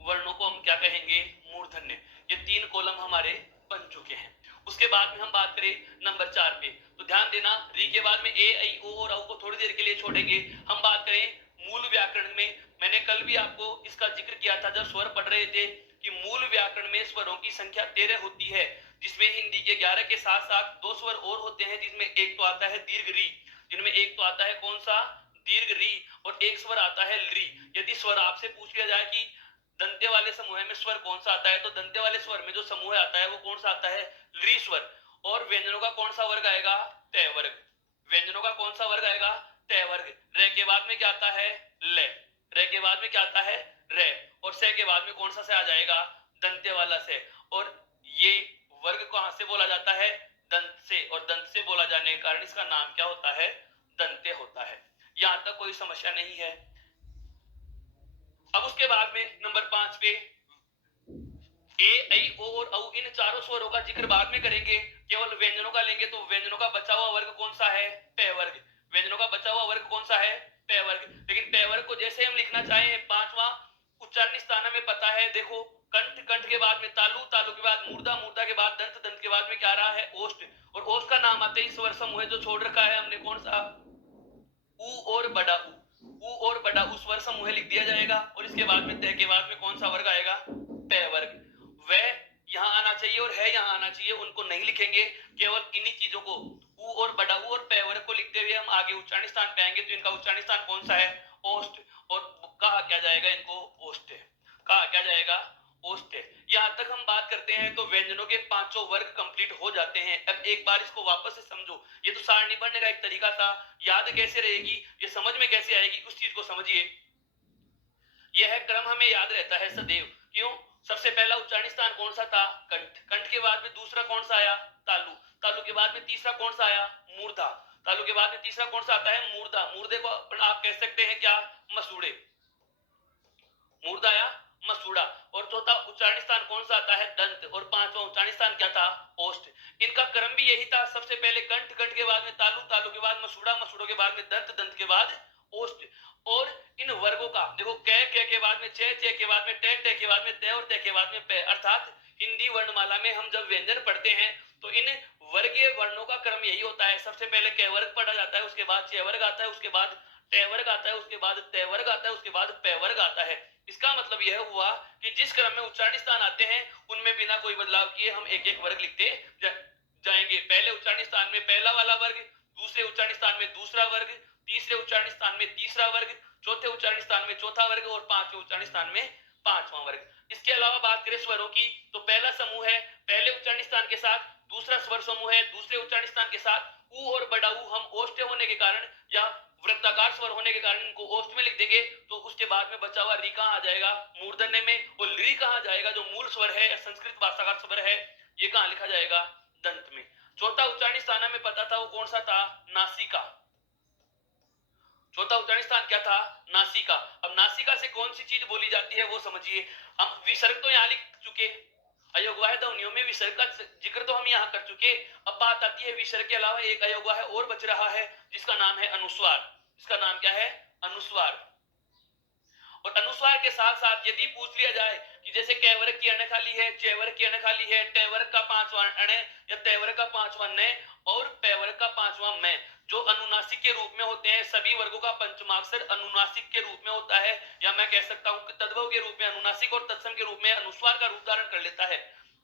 वर्णों को हम क्या कहेंगे? मूर्धन्य। ये 3 कॉलम हमारे बन चुके हैं। उसके बाद में हम बात करें नंबर 4 पे, तो ध्यान देना, री के बाद में ए, आई, ओ और औ को थोड़ी देर के लिए छोड़ेंगे। हम बात करें मूल व्याकरण में। मैंने कल भी आपको इसका जिक्र किया था जब स्वर पढ़ रहे थे, कि मूल व्याकरण में स्वरों की संख्या 13 होती है, जिसमें हिंदी के 11 के साथ साथ 2 स्वर और होते हैं, जिसमें एक तो आता है दीर्घ री, जिनमें एक तो आता है कौन सा, दीर्घ री, और एक स्वर आता है ली। यदि स्वर आपसे पूछ लिया जाए कि दंते वाले समूह में स्वर कौन सा आता है, तो दंते वाले स्वर में जो समूह आता है वो कौन सा आता है, ली स्वर। और व्यंजनों का कौन सा वर्ग आएगा, तय वर्ग। व्यंजनों का कौन सा वर्ग आएगा, तय वर्ग। रे के बाद में क्या आता है, ले। रे के बाद में क्या आता है, रे। और से के बाद में कौन सा से आ जाएगा, दंते वाला से। और ये वर्ग कहां से बोला जाता है, दंत से, और दंत से बोला जाने के कारण इसका नाम क्या होता है, दंते होता है। यहां तक कोई समस्या नहीं है। अब उसके बाद में नंबर 5 पे ए, ऐ, ओ और औ, इन चारों स्वरों का जिक्र बाद में करेंगे। केवल व्यंजनों का लेंगे तो व्यंजनों का बचा हुआ वर्ग कौन सा है, पे वर्ग। व्यंजनों का बचा हुआ वर्ग कौन सा है, पे वर्ग। लेकिन पे वर्ग को जैसे हम लिखना चाहें, पांचवा उच्चारण स्थान में पता है, देखो कंठ, कंठ के बाद में तालु, तालु के बाद मूर्धा, मूर्धा के बाद दंत, दंत के बाद में क्या रहा है, ओष्ठ। और ओष्ठ का नाम आते ही स्वर समूह जो छोड़ रखा है हमने, कौन सा, उ और बड़ा उ। उ और बड़ा उ स्वर समूह लिख दिया जाएगा। और इसके बाद में तय के बाद में कौन सा वर्ग आएगा, तय वर्ग। वह यहां आना चाहिए और है यहां आना चाहिए, उनको नहीं लिखेंगे। केवल इन्हीं चीजों को, उ और बड़ा उ और पे वर्ग को लिखते हुए हम आगे उच्चारण स्थान पे आएंगे। तो इनका उच्चारण स्थान कौन सा है, ओष्ठ। और कहा क्या जाएगा इनको, ओष्ठ। कहा क्या जाएगा, ओष्ठ। यहां तक हम बात करते हैं तो व्यंजनों के पांचों वर्ग कंप्लीट हो जाते हैं। अब एक बार इसको वापस से समझो। ये तो सारणी पढ़ने का एक तरीका था, याद कैसे रहेगी, ये समझ में कैसे आएगी, उस चीज को समझिए। यह क्रम हमें याद रहता है सदैव। क्यों, सबसे पहला उच्चारण स्थान कौन सा था, कंठ। कंठ के बाद में दूसरा कौन सा आया, तालु। तालु के बाद में तीसरा कौन सा आया, मूर्धा। तालु के बाद में तीसरा कौन सा आता है, मूर्धा। मूर्धे को आप कह सकते हैं क्या, मसूड़े। मूर्धा या मसूड़ा। और चौथा उच्चारण स्थान कौन सा आता है, दंत। और पांचवा उच्चारण स्थान क्या था, ओष्ठ। इनका क्रम भी यही था, सबसे पहले कंठ, कंठ के बाद में तालु, तालु के बाद मसूड़ा, मसूड़ों के बाद में दंत, दंत के बाद ओष्ठ। और इन वर्गों का देखो, कै, कै के बाद में चे, चे के बाद में टे, टे के बाद में ते, और ते के बाद में पे। अर्थात हिंदी वर्णमाला में हम जब व्यंजन पढ़ते हैं तो इन वर्गीय वर्णों का क्रम यही होता है। सबसे पहले कै वर्ग पढ़ा जाता है, उसके बाद चे वर्ग आता है, उसके बाद टे वर्ग आता है, उसके बाद ते वर्ग आता है, उसके बाद पे वर्ग आता है। इसका मतलब यह हुआ कि जिस क्रम में उच्चारण स्थान आते हैं उनमें बिना कोई बदलाव किए हम एक एक वर्ग लिखते जाएंगे। पहले उच्चारण स्थान में पहला वाला वर्ग, दूसरे उच्चारण स्थान में दूसरा वर्ग, तीसरे उच्चारण स्थान में तीसरा वर्ग, चौथे उच्चारण स्थान में चौथा वर्ग, और पांचवें उच्चारण स्थान में पांचवा वर्ग। इसके अलावा बात करें स्वरों की, तो पहला समूह है पहले उच्चारण स्थान के साथ, दूसरा स्वर समूह है दूसरे उच्चारण स्थान के साथ। उ और बड़ा उ हम ओष्ठ होने के कारण या वृत्ताकार स्वर होने के कारण इनको ओष्ठ में लिख देंगे। तो उसके बाद में बचा हुआ री कहां आ जाएगा, मूर्धन्य में। और ली कहां जाएगा, जो मूल स्वर है या संस्कृत भाषा का स्वर है, ये कहां लिखा जाएगा, दंत में। चौथा उच्चारण स्थान हमें पता था, वो कौन सा था, नासिका। चौथा उच्चारण स्थान क्या था, नासिका। अब नासिका से कौन सी चीज बोली जाती है वो समझिए। हम विसर्ग तो यहां लिख चुके, अयोगवाह ध्वनियों में विसर्ग का जिक्र तो हम यहां कर चुके। अब बात आती है विसर्ग के अलावा एक अयोगवाह और बच रहा है, जिसका नाम है अनुस्वार। इसका नाम क्या है, अनुस्वार। और अनुस्वार के साथ साथ यदि पूछ लिया जाए कि जैसे कैवर्ग की अण खाली है, चैवर्ग की अण खाली है, टैवर्ग का पांचवा अण या तैवर्ग का पांचवा न और पैवर्ग का पांचवा मैं, जो अनुनासिक के रूप में होते हैं। सभी वर्गों का पंचमाक्षर अनुनासिक के रूप में होता है, या मैं कह सकता हूं कि तद्भव के रूप में अनुनासिक और तत्सम के रूप में अनुस्वार का रूप धारण कर लेता है।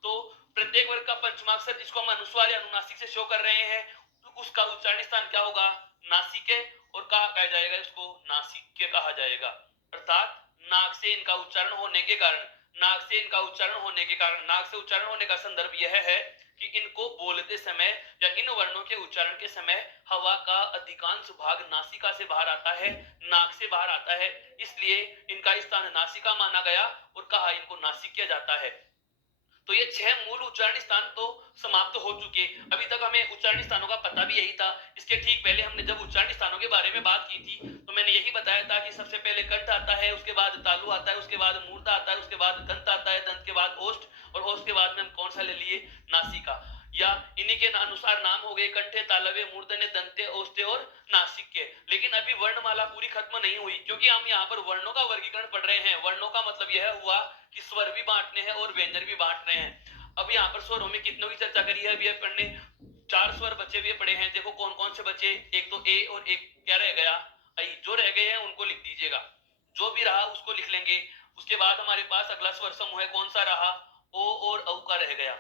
तो प्रत्येक वर्ग का पंचमाक्षर जिसको हम अनुस्वार या अनुनासिक से शो कर रहे हैं, तो उसका उच्चारण स्थान क्या होगा, नासिके। और कहा जाएगा इसको, नासिके कहा जाएगा। अर्थात नाक से इनका उच्चारण होने के कारण, नाक से इनका उच्चारण होने के कारण, नाक से उच्चारण होने का संदर्भ यह है कि इनको बोलते समय या इन वर्णों के उच्चारण के समय हवा का अधिकांश भाग नासिका से बाहर आता है, नाक से बाहर आता है। इसलिए इनका स्थान नासिका माना गया और कहा इनको नासिक किया जाता है। तो ये 6 मूल उच्चारण स्थान तो समाप्त हो चुके। अभी तक हमें उच्चारण स्थानों का पता भी यही था। इसके ठीक पहले हमने जब उच्चारण स्थानों के बारे में बात की थी तो मैंने यही बताया था कि सबसे पहले कंठ आता है, उसके बाद तालु आता है, उसके बाद मूर्धा आता है, उसके बाद दंत आता है, दंत के बाद ओष्ठ, और ओष्ठ के बाद में हम कौन सा ले लिए, नासिका। या इन्हीं के अनुसार नाम हो गए कंठे, तालवे, मूर्धन्य, दंते, ओष्ठे और नासिक के। लेकिन अभी वर्णमाला पूरी खत्म नहीं हुई, क्योंकि हम यहाँ पर वर्णों का वर्गीकरण पढ़ रहे हैं। वर्णों का मतलब यह हुआ कि स्वर भी बांटने हैं और व्यंजन भी बांट रहे हैं। अब यहाँ पर स्वरों में कितनों की चर्चा करी है अभी अपन ने, 4 स्वर बचे हुए पड़े हैं। देखो कौन कौन से बचे, एक तो ए और एक क्या रह गया, आई। जो रह गए हैं उनको लिख दीजिएगा, जो भी रहा उसको लिख लेंगे। उसके बाद हमारे पास अगला स्वर समूह है, कौन सा रहा? ओ और औ का रह गया।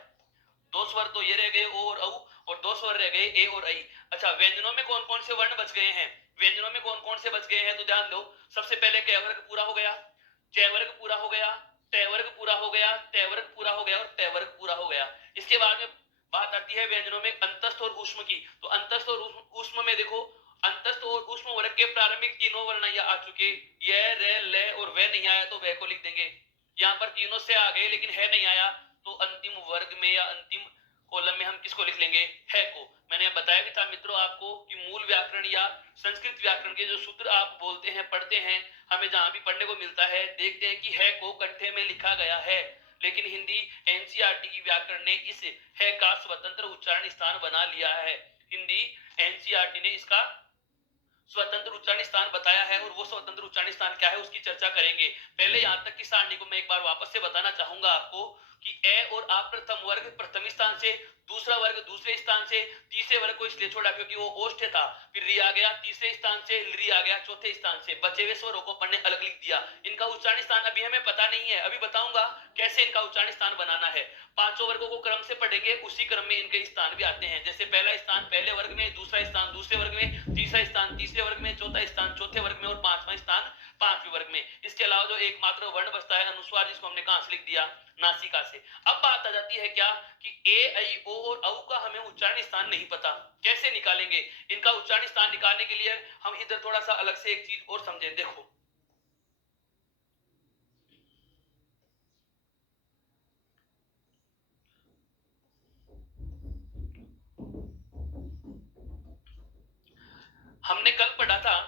दो स्वर तो ये रह गए ओ और औ, और दो स्वर रह गए ए और आई। अच्छा, व्यंजनों में कौन कौन से वर्ण बच गए हैं? व्यंजनों में कौन कौन से बच गए हैं तो ध्यान दो। सबसे पहले क वर्ग पूरा हो गया, च वर्ग पूरा हो गया, ट वर्ग पूरा हो गया, त वर्ग पूरा हो गया और ट वर्ग पूरा हो गया। इसके बाद में बात आती है व्यंजनों में अंतस्थ और ऊष्म की। तो अंतस्थ और ऊष्म में देखो, अंतस्थ और ऊष्म वर्ग के प्रारंभिक तीनों वर्ण आ चुके, य रे ल और व नहीं आया तो व को लिख देंगे। यहाँ पर तीनों से आ गए लेकिन है नहीं आया, तो अंतिम वर्ग में या अंतिम कॉलम में हम किसको लिख लेंगे? है को। मैंने बताया भी था मित्रों आपको कि मूल व्याकरण या संस्कृत व्याकरण के जो सूत्र आप बोलते हैं, पढ़ते हैं, हमें जहां भी पढ़ने को मिलता है, देखते हैं कि है को कंठे में लिखा गया है, लेकिन हिंदी एनसीईआरटी की व्याकरण ने इस है का स्वतंत्र उच्चारण स्थान बना लिया है। हिंदी एनसीईआरटी ने इसका स्वतंत्र उच्चारण स्थान बताया है, और वो स्वतंत्र उच्चारण स्थान क्या है उसकी चर्चा करेंगे। पहले यहां तक की सारणी को मैं एक बार वापस से बताना चाहूंगा आपको कि ए और आ प्रथम वर्ग प्रथम स्थान से, दूसरा वर्ग दूसरे स्थान से, तीसरे वर्ग को इसलिए छोड़ा क्योंकि वो ओष्ठ था, फिर री आ गया तीसरे स्थान से, री आ गया चौथे स्थान से, बचे हुए स्वरों को पढ़ने अलग लिख दिया। इनका उच्चारण स्थान अभी हमें पता नहीं है, अभी बताऊंगा कैसे इनका उच्चारण स्थान बनाना है। पांचों वर्गों को क्रम से पढ़ेंगे, उसी क्रम में इनके स्थान भी आते हैं। जैसे पहला स्थान पहले वर्ग में, दूसरा स्थान दूसरे वर्ग में, तीसरा स्थान तीसरे वर्ग में, चौथा स्थान चौथे वर्ग में और पांचवा स्थान पांचवें वर्ग में। इसके अलावा जो एकमात्र वर्ण बचता है अनुस्वार, जिसको हमने कहां से लिख दिया? नासिका से। अब बात आ जाती है क्या कि ए आई ओ और औ का हमें उच्चारण स्थान नहीं पता, कैसे निकालेंगे? इनका उच्चारण स्थान निकालने के लिए हम इधर थोड़ा सा अलग से एक चीज और समझें। देखो, हमने कल पढ़ा था,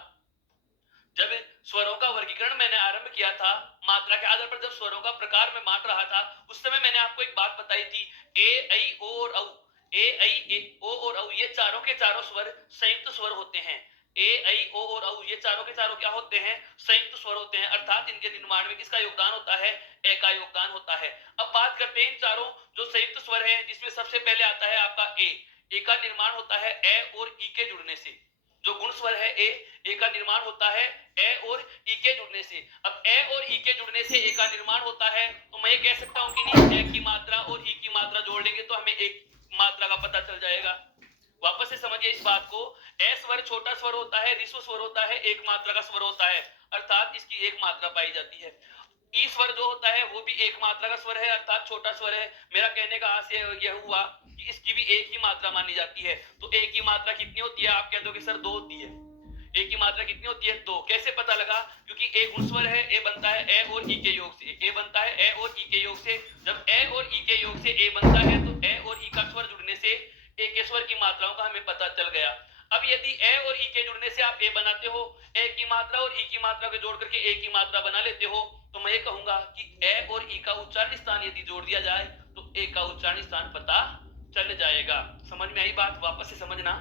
जब स्वरों का वर्गीकरण मैंने आरंभ किया था, मात्रा के आधार पर जब स्वरों का प्रकार में बांट रहा था, उस समय मैंने आपको एक बात बताई थी, ए आई ओ और औ, ए आई ओ और औ ये चारों के चारों स्वर संयुक्त स्वर होते हैं। ए आई ओ और औ ये चारों के चारों क्या होते हैं? संयुक्त स्वर होते हैं, अर्थात इनके निर्माण में किसका योगदान होता है? ए का योगदान होता है। अब बात करते हैं इन चारों जो संयुक्त स्वर हैं, जिसमें सबसे पहले आता है आपका ए का निर्माण होता है ए और ई के जुड़ने से। जो गुण स्वर है ए का निर्माण होता है ए और ई के जुड़ने से। अब ए और ई के जुड़ने से ए का निर्माण होता है, तो मैं ये कह सकता हूं कि नहीं, ए की मात्रा और ई की मात्रा जोड़ लेंगे तो हमें एक मात्रा का पता चल जाएगा। वापस से समझिए इस बात को, ए स्वर छोटा स्वर होता है, ऋस्व स्वर होता है, एक मात्रा का स्वर होता है, अर्थात इसकी एक मात्रा पाई जाती है। ई स्वर जो होता है वो भी एक मात्रा का स्वर है, अर्थात छोटा स्वर है। मेरा कहने का आशय यह हुआ कि इसकी भी एक ही मात्रा मानी जाती है। तो एक की मात्रा कितनी होती है? आप कह दोगे सर दो होती है। ए की मात्रा कितनी होती है? दो। कैसे पता लगा? क्योंकि ए गुण स्वर है, ए बनता है ए और ई के योग से, ए बनता है ए और ई के योग से। जब ए और ई के योग से ए बनता है, तो ए और ई का स्वर जुड़ने से ए के स्वर की मात्राओं का हमें पता चल गया। अब यदि ए और ई के जुड़ने से आप ए बनाते हो, ए की मात्रा और ई की मात्रा को जोड़ करके ए की मात्रा बना लेते हो, तो मैं ये कहूंगा कि ए और ई का उच्चारण स्थान यदि जोड़ दिया जाए तो ए का उच्चारण स्थान पता चल जाएगा। समझ में आई बात? वापस से समझना,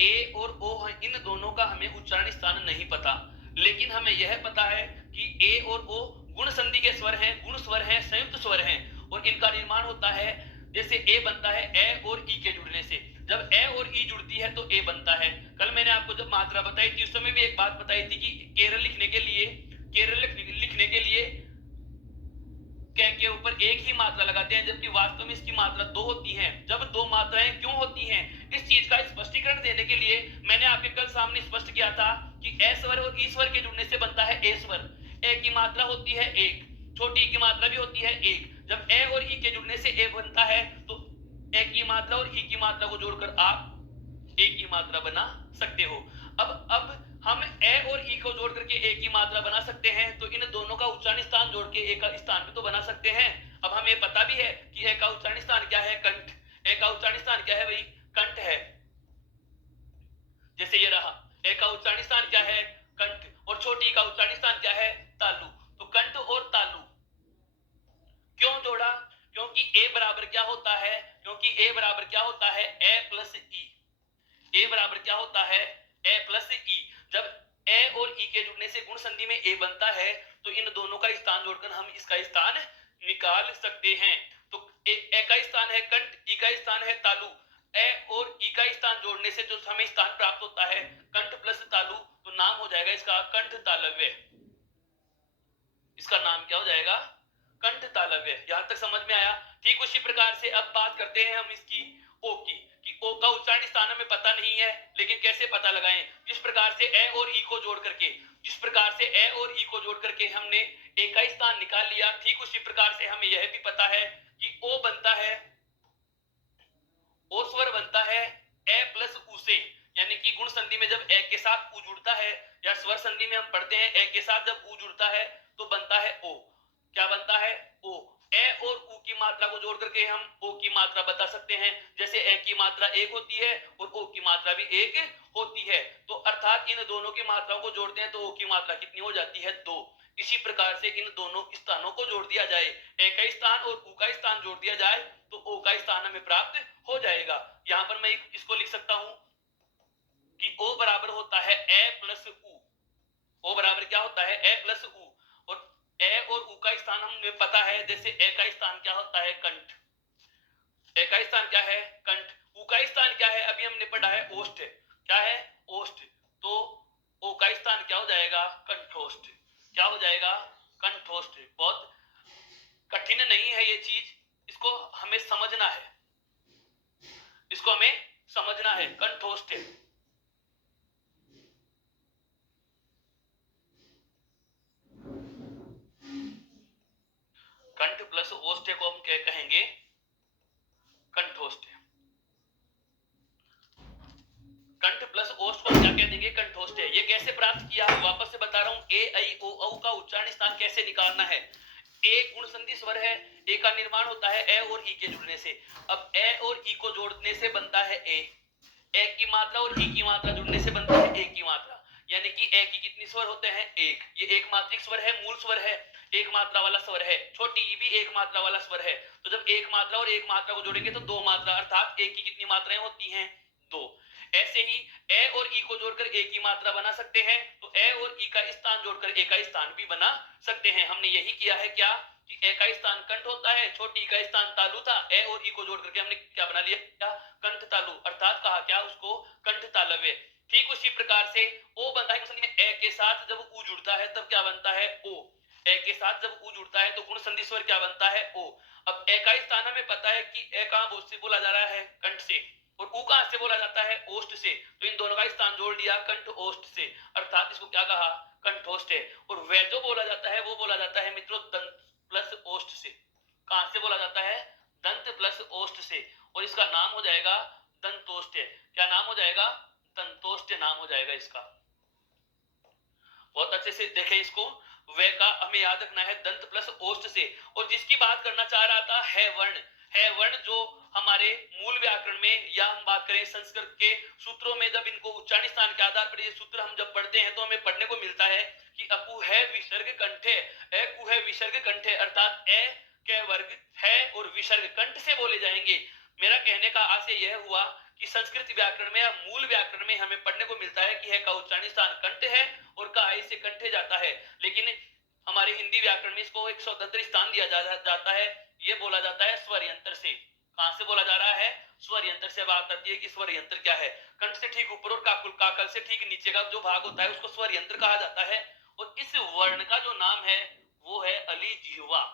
ए और ओ है, इन दोनों का हमें उच्चारण स्थान नहीं पता, लेकिन हमें यह पता है कि ए और ओ गुण संधि के स्वर हैं, गुण स्वर हैं, संयुक्त स्वर हैं, और इनका निर्माण होता है जैसे ए बनता है ए और ई के जुड़ने से। जब ए और ई जुड़ती है तो ए बनता है। कल मैंने आपको जब मात्रा बताई थी उस समय भी एक बात बताई थी कि केरल लिखने के लिए के ऊपर एक ही मात्रा लगाते हैं, जबकि वास्तव में इसकी मात्रा दो होती हैं। जब दो मात्राएं क्यों होती हैं, इस चीज का स्पष्टीकरण देने के लिए मैंने आपके कल सामने स्पष्ट किया था कि ए स्वर और ई स्वर के जुड़ने से बनता है ए स्वर। ए की मात्रा होती है एक, छोटी की मात्रा भी होती है एक। जब ए और ई के जुड़ने से ए बनता है, तो ए की मात्रा और ई की मात्रा को जोड़कर आप ए की मात्रा बना सकते हो। अब हम ए और ई को जोड़ करके ए की मात्रा बना सकते हैं, तो इन दोनों का उच्चारण स्थान जोड़ के ए का स्थान भी तो बना सकते हैं। अब हमें पता भी है कि ए का उच्चारण स्थान क्या है? कंठ। ए का उच्चारण स्थान क्या है भाई? कंठ है। जैसे ये रहा, ए का उच्चारण स्थान क्या है? कंठ। और छोटी का उच्चारण स्थान क्या है? तालु। तो कंठ और तालु क्यों जोड़ा? क्योंकि ए बराबर क्या होता है? क्योंकि ए बराबर क्या होता है? ए प्लस ई। ए बराबर क्या होता है? ए प्लस ई। जब ए और ई के जुड़ने से गुण संधि में ए बनता है, तो इन दोनों का स्थान जोड़कर हम इसका स्थान निकाल सकते हैं। तो ए का स्थान है कंठ, ई का स्थान है तालु। ए और ई का स्थान जोड़ने से जो हमें स्थान प्राप्त होता है कंठ प्लस तालु, तो नाम हो जाएगा इसका कंठ तालव्य। इसका नाम क्या हो जाएगा? कंठ तालव्य। यहां तक समझ में आया? ठीक उसी प्रकार से अब बात करते हैं हम इसकी ओ की, कि ओ का उच्चारण स्थान हमें पता नहीं है, लेकिन कैसे पता लगाएं? जिस प्रकार से ए और ई को जोड़ करके, जिस प्रकार से ए और ई को जोड़ करके हमने ए का स्थान निकाल लिया, ठीक उसी प्रकार से हमें यह भी पता है कि ओ बनता है, ओ स्वर बनता है ए प्लस उ से, यानी कि गुण संधि में जब ए के साथ उ जुड़ता है, या स्वर संधि में हम पढ़ते हैं ए के साथ जब उ जुड़ता है तो बनता है ओ। क्या बनता है? ओ। ए और उ की मात्रा को जोड़ करके हम ओ की मात्रा बता सकते हैं। जैसे ए की मात्रा एक होती है और ओ की मात्रा भी एक होती है, तो अर्थात इन दोनों की मात्राओं को जोड़ते हैं तो ओ की मात्रा कितनी हो जाती है? 2। इसी प्रकार से इन दोनों स्थानों को जोड़ दिया जाए, ए का स्थान और उ का स्थान जोड़ दिया जाए तो ओ का स्थान हमें प्राप्त हो जाएगा। यहां पर मैं इसको लिख सकता हूं कि ओ बराबर होता है ए प्लस उ। ओ बराबर क्या होता है? ए प्लस उ। और ए और उ का स्थान हमें पता है, जैसे ए का स्थान क्या होता है? कंठ। ए का स्थान क्या है? कंठ। उ का स्थान क्या है? अभी हमने पढ़ा है ओष्ठ। क्या है? ओष्ठ। तो ओ का स्थान क्या हो जाएगा? कंठोष्ठ। क्या हो जाएगा? कंठोष्ठ। बहुत कठिन नहीं है ये चीज, इसको हमें समझना है, इसको हमें समझना है। कंठोष्ठ। कंठ प्लस ओष्ठ को हम क्या कहेंगे? कंठोष्ठ। कंठ प्लस ओष्ठ को क्या कह देंगे? कंठोष्ठ। ये कैसे प्राप्त किया? वापस से बता रहा हूं, ए आई ओ औ का उच्चारण स्थान कैसे निकालना है। ए गुण संधि स्वर है, ए का निर्माण होता है ए और ई के जुड़ने से। अब ए और ई को जोड़ने से बनता है ए, ए की मात्रा और ई की मात्रा जुड़ने से बनती है ए की मात्रा, यानी कि ए की कितनी स्वर होते हैं? एक। ये एक मात्रिक स्वर है, मूल स्वर है, एक मात्रा वाला स्वर है। छोटी ई भी एक मात्रा वाला स्वर है, तो जब एक मात्रा और एक मात्रा को जोड़ेंगे तो दो मात्रा, अर्थात ए की कितनी मात्राएं होती हैं? 2। ऐसे ही ए और ई को जोड़कर ए की मात्रा बना सकते हैं, तो ए और ई का स्थान जोड़कर ए का स्थान भी बना सकते हैं। हमने यही किया है। क्या? कि ए का स्थान कंठ होता है, छोटी ई का स्थान तालु था, ए और ई को जोड़ करके हमने क्या बना लिया? क्या? कंठ तालु, अर्थात कहा क्या उसको? कंठ तालव्य। ठीक उसी प्रकार से ओ बनता है संधि में ए के साथ जब उ जुड़ता है तब क्या बनता है? ओ। ए के साथ जब उ जुड़ता है तो गुण संधि स्वर क्या बनता है? ओ। अब ए का स्थान हमें पता है कि ए कहां से बोला जा रहा है? कंठ से, और उ कहां से बोला जाता है? ओष्ठ से। तो इन दोनों का स्थान जोड़ दिया कंठ ओष्ठ से, अर्थात इसको क्या कहा? कंठोष्ठ है। और वह जो बोला जाता है वो बोला जाता है मित्रों दंत प्लस ओष्ठ से। कहां से बोला जाता है? दंत प्लस ओष्ठ से, और इसका नाम हो जाएगा दंतोष्ठ। क्या नाम हो जाएगा? दंतोष्ठ नाम हो जाएगा इसका। बहुत अच्छे से देखें इसको। वे का हमें याद रखना है दंत प्लस ओष्ठ से। और जिसकी बात करना चाह रहा था है वर्ण। है वर्ण जो हमारे मूल व्याकरण में, या हम बात करें संस्कृत के सूत्रों में, जब इनको उच्चारण स्थान के आधार पर ये सूत्र हम जब पढ़ते हैं तो हमें पढ़ने को मिलता है कि अकु है विसर्ग कंठे, ए कु है विसर्ग कंठे, अर्थात ए के वर्ग है और विसर्ग कंठ से बोले जाएंगे। मेरा कहने का आशय यह हुआ कि संस्कृत व्याकरण में या मूल व्याकरण में हमें पढ़ने को मिलता है कि है का उच्चारण स्थान कंठ है और का आई से कंठे जाता है, लेकिन हमारे हिंदी व्याकरण में इसको एक स्वतंत्र स्थान दिया जाता है। ये बोला जाता है स्वर यंत्र से। कहां से बोला जा रहा है? स्वर यंत्र से। बात आती है कि स्वर यंत्र क्या है? कंठ से ठीक ऊपर और काकल से ठीक नीचे का जो भाग होता है उसको स्वर यंत्र कहा जाता है। और इस वर्ण का जो नाम है वो है अली जिह्वा।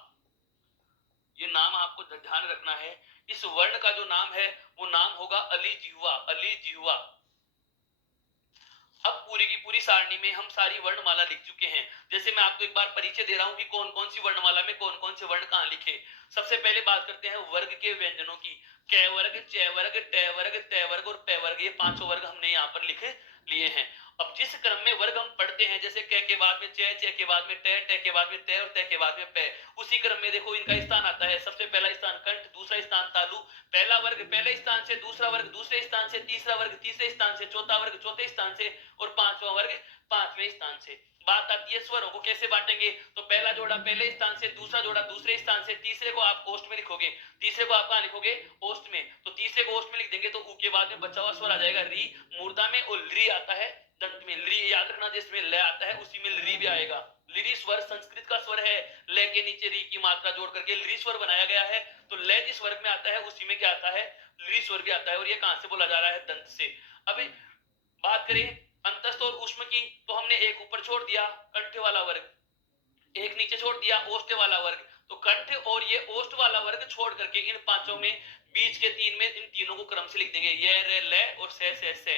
ये नाम आपको ध्यान रखना है। इस वर्ण का जो नाम है वो नाम होगा अली जिह्वा। अली जिह्वा। अब पूरी की पूरी सारणी में हम सारी वर्णमाला लिख चुके हैं। जैसे मैं आपको एक बार परिचय दे रहा हूं कि कौन कौन सी वर्णमाला में कौन कौन से वर्ण कहां लिखे। सबसे पहले बात करते हैं वर्ग के व्यंजनों की। कै वर्ग, च वर्ग, ट वर्ग, त वर्ग और प वर्ग, ये पांचों वर्ग हमने यहाँ पर लिखे लिए हैं। अब जिस क्रम में वर्ग हम पढ़ते हैं, जैसे क के बाद में च के बाद में ट के बाद में त और त के बाद में प, उसी क्रम में देखो इनका स्थान आता है। सबसे पहला स्थान कंठ, दूसरा स्थान तालु, पहला वर्ग पहले स्थान से, दूसरा वर्ग दूसरे स्थान से, तीसरा वर्ग तीसरे स्थान से, चौथा वर्ग चौथे स्थान से और पांचवा वर्ग पांचवें स्थान से। बात आती है स्वरों को कैसे बांटेंगे, तो पहला जोड़ा पहले स्थान से, दूसरा जोड़ा दूसरे स्थान से, तीसरे को आप ओष्ठ में लिखोगे। तीसरे को आप कहां लिखोगे? ओष्ठ में। तो तीसरे को ओष्ठ में लिख देंगे तो उ के बाद में बचा हुआ स्वर आ जाएगा री मूर्धा में, और ली आता है दंत में। ली याद रखना, जिसमें ल आता है उसी में ली भी आएगा। लिरी स्वर संस्कृत का स्वर है, ल के नीचे री की मात्रा जोड़ करके ली स्वर बनाया गया है। तो ल जिस वर्ग में आता है उसी में क्या आता है? ली स्वर भी आता है। और ये कहां से बोला जा रहा है? दंत से। अब बात करें अंतस्थ और उष्म की, तो हमने एक ऊपर छोड़ दिया कंठ वाला वर्ग। एक नीचे छोड़ दिया ओष्ठ वाला वर्ग, तो कंठ और ये ओष्ठ वाला वर्ग छोड़ करके इन पांचों में बीच के तीन में इन तीनों को क्रम से लिख देंगे, ये रे ले और से।